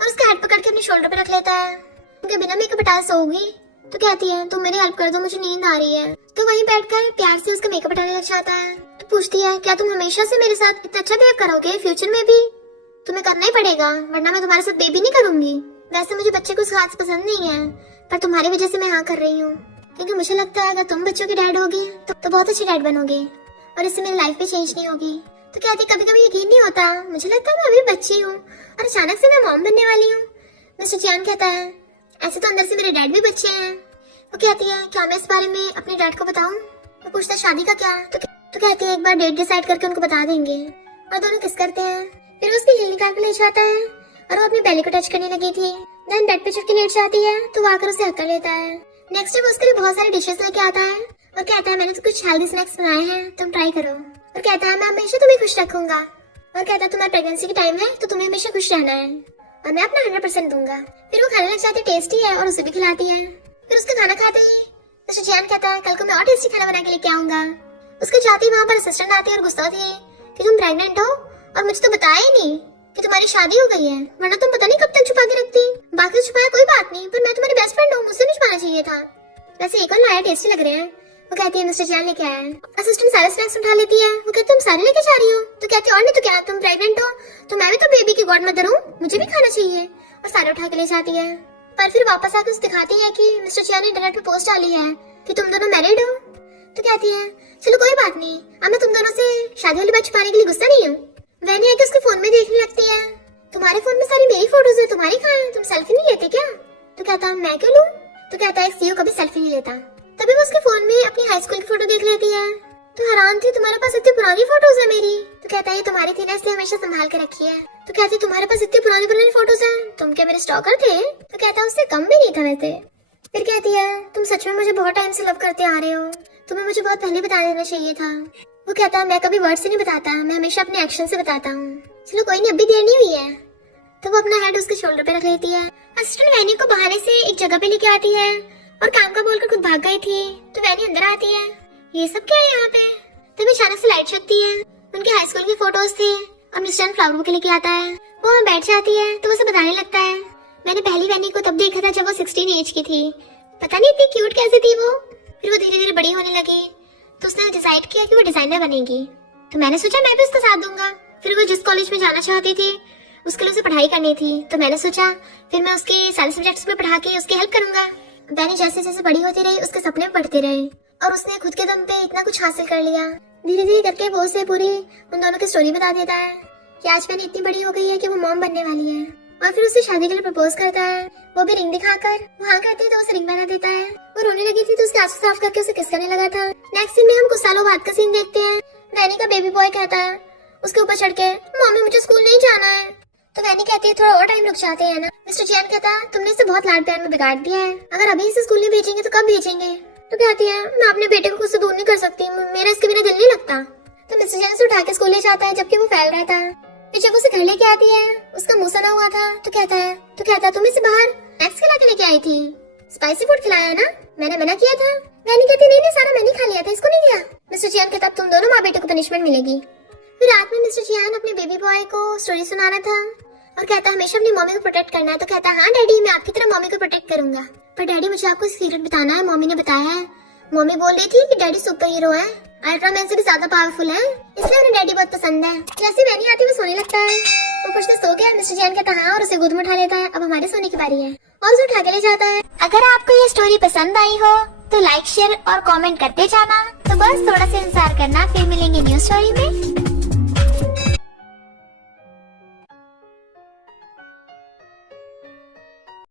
और उसका हेड पकड़ के अपने शोल्डर पे रख लेता है। उनके बिना मेकअप हटाए सोओगी? तो कहती है तुम मेरी हेल्प कर दो, मुझे नींद आ रही है। तो वहीं बैठकर प्यार से उसका मेकअप हटाने लग जाता है। तो पूछती है क्या तुम हमेशा से मेरे साथ इतना अच्छा बिहेव करोगे, फ्यूचर में भी? तुम्हें करना ही पड़ेगा वरना मैं तुम्हारे साथ बेबी नहीं करूंगी। वैसे मुझे बच्चे कुछ खास पसंद नहीं है, पर तुम्हारी वजह से मैं हाँ कर रही हूँ, क्योंकि मुझे लगता है अगर तुम बच्चों के डैड होगे तो बहुत अच्छे डैड बनोगे और इससे मेरी लाइफ भी चेंज नहीं होगी। तो कहती कभी कभी यकीन नहीं होता, मुझे लगता है मैं अभी बच्ची हूँ और अचानक से मैं मॉम बनने वाली हूँ। मिस्टर जियान कहता है ऐसे तो अंदर से मेरे डैड भी बच्चे हैं। वो कहती है क्या मैं इस बारे में अपने डैड को बताऊं? वो पूछता है शादी का क्या? तो कहती है एक बार डेट डिसाइड करके उनको बता देंगे। और दोनों किस करते हैं। फिर वो उसकी हील निकाल के ले जाता है और वो अपनी बेली को टच करने लगी थी। देन बेड पे चढ़ के लेट जाती है तो वो आकर उसे हक कर लेता है। नेक्स्ट डे वो उसके लिए बहुत सारे डिशेस लेके आता है और कहता है मैंने तो कुछ हेल्दी स्नैक्स बनाए हैं, तुम ट्राई करो। और कहता है मैं हमेशा तुम्हें खुश रखूंगा। और कहता है तुम्हारा प्रेगनेंसी की टाइम है तो तुम्हें हमेशा खुश रहना है और मैं अपना 100% दूंगा। फिर वो खाने लग जाती है, टेस्टी है और उसे भी खिलाती है। फिर उसका खाना खाते ही मिस्टर जियान कहता है कल को मैं और टेस्टी खाना बना के लेके आऊंगा। उसके जाते ही वहाँ पर असिस्टेंट आती है और गुस्सा होती है कि तुम प्रेग्नेंट हो और मुझे तो बताया ही नहीं कि तुम्हारी शादी हो गई है, वरना तुम पता नहीं कब तक छुपा के रखती। बाकी तो छुपाया कोई बात नहीं, पर मैं तुम्हारी बेस्ट फ्रेंड हूँ, मुझसे नहीं छुपाना चाहिए था। वैसे एक और लाया टेस्टी लग रहे हैं। वो कहती है मिस्टर जियान लेके आया है। असिस्टेंट सारे स्नैक्स उठा लेती है। वो कहती तुम सारे लेके जा रही हो? तो कहती और नहीं तो क्या, तुम प्रेग्नेंट हो तो मैं भी तो बेबी की गॉड मदर हूँ, मुझे भी खाना चाहिए। और सारे उठा के ले जाती है। पर फिर वापस आकर उसे दिखाती है कि मिस्टर जियान ने इंटरनेट पे पोस्ट डाली है कि तुम दोनों मैरिड हो। तो कहती है चलो कोई बात नहीं, अब मैं तुम दोनों से शादी वाली बात छुपाने के लिए गुस्सा नहीं हूँ। वैनी आके उसके फोन में देखने लगती है। तुम्हारे फोन में सारी मेरी फोटोज है, तुम्हारी कहाँ है? तुम सेल्फी नहीं लेते क्या? तो कहता है मैं क्यों लूं? तो कहता है सीईओ कभी सेल्फी नहीं लेता। तभी वो उसके फोन में अपनी हाई स्कूल की फोटो देख लेती है। तो हैरान थी तुम्हारे पास इतनी पुरानी फोटोज है मेरी। तो कहता है ये तुम्हारी थी ना, इसलिए हमेशा संभाल के रखी है। तो कहती है तुम्हारे पास इतनी पुरानी पुरानी फोटोज हैं, तुम क्या मेरे स्टॉकर थे? तो कहता है उससे कम भी नहीं था वैसे। फिर कहती है तुम सच में मुझे बहुत टाइम से लव करते आ रहे हो, तुम्हें मुझे बहुत पहले बता देना चाहिए था। वो कहता है मैं कभी वर्ड से नहीं बताता, मैं हमेशा अपने एक्शन से बताता हूँ। चलो कोई नहीं, अभी देर नहीं हुई है। तो वो अपना हेड उसके शोल्डर पे रख लेती है। असिस्टेंट वैनी को बहाने से एक जगह पे लेके आती है और काम का बोलकर खुद भाग गई थी। तो वैनी अंदर आती है, ये सब क्या है यहाँ पे? तभी अचानक से लाइट चकती है। उनके हाई स्कूल के फोटोज थे और मिस्टर फ्लावर बुके लेके आता है। वो वहाँ बैठ जाती है तो वो उसे बताने लगता है मैंने पहली वैनी को तब देखा था जब वो 16 एज की थी, पता नहीं इतनी क्यूट कैसे थी वो। फिर वो धीरे धीरे बड़ी होने लगी तो उसने डिसाइड किया कि वो डिजाइनर बनेगी। तो मैंने सोचा मैं भी उसका साथ दूंगा। फिर वो जिस कॉलेज में जाना चाहती थी उसके लिए उसे पढ़ाई करनी थी, तो मैंने सोचा फिर मैं उसके सारे सब्जेक्ट्स में पढ़ा के उसकी हेल्प करूंगा। वैनी जैसे जैसे बड़ी होती रही उसके सपने बढ़ते रहे और उसने खुद के दम पे इतना कुछ हासिल कर लिया। धीरे धीरे करके वो उसे पूरी उन दोनों की स्टोरी बता देता है कि आज वैनी इतनी बड़ी हो गई है कि वो मॉम बनने वाली है। और फिर उसे शादी के लिए प्रपोज करता है, वो भी रिंग दिखाकर। वो हाँ कहती है तो उसे रिंग पहना देता है। वो रोने लगी थी तो उसके आंसू साफ करके उसे किस करने लगा था। नेक्स्ट सीन में हम कुछ सालों बाद का सीन देखते हैं। वैनी का बेबी बॉय कहता है उसके ऊपर चढ़ के मम्मी मुझे स्कूल नहीं जाना है। तो वैनी कहती है थोड़ा और टाइम रुक जाते हैं ना। मिस्टर चियान कहता है तुमने इसे बहुत लाड प्यार में बिगाड़ दिया है, अगर अभी इसे स्कूल नहीं भेजेंगे तो कब भेजेंगे? तो कहती है मैं अपने बेटे को खुद से दूर नहीं कर सकती, मेरा इसके बिना दिल नहीं लगता। तो मिस्टर चियान उसे उठा के स्कूल ले जाता है जबकि वो फैल रहा था। फिर जब उसे घर लेके आती है उसका मुंह सना हुआ था। तो कहता है तुम इसे बाहर स्नैक्स खिला के लेके आई थी, स्पाइसी फूड खिलाया है ना, मैंने मना किया था। वैनी कहती नहीं सारा मैंने खा लिया था, इसको नहीं दिया। मिस्टर चियान कहता तुम दोनों माँ बेटे को पनिशमेंट मिलेगी। फिर रात में मिस्टर चियान अपने बेबी बॉय को स्टोरी सुना रहा था और कहता हमेशा अपनी मम्मी को प्रोटेक्ट करना है। तो कहता हाँ डैडी मैं आपकी तरह मम्मी को प्रोटेक्ट करूंगा, पर डैडी मुझे आपको सीक्रेट बताना है, मम्मी ने बताया है। मम्मी बोल रही थी कि डैडी सुपर हीरो है, अल्ट्रामैन से भी ज्यादा पावरफुल है, इसलिए उन्हें डैडी बहुत पसंद है। जैसे वैनी आती वो सोने लगता है। वो कुछ देर सो गया, मिस्टर चियान कहता हाँ और उसे गोद में उठा लेता है। अब हमारे सोने की बारी है और उसे उठा के ले जाता है। अगर आपको ये स्टोरी पसंद आई हो तो लाइक शेयर और कमेंट करते जाना। तो बस थोड़ा सा इंतजार करना, फिर मिलेंगे न्यू स्टोरी में।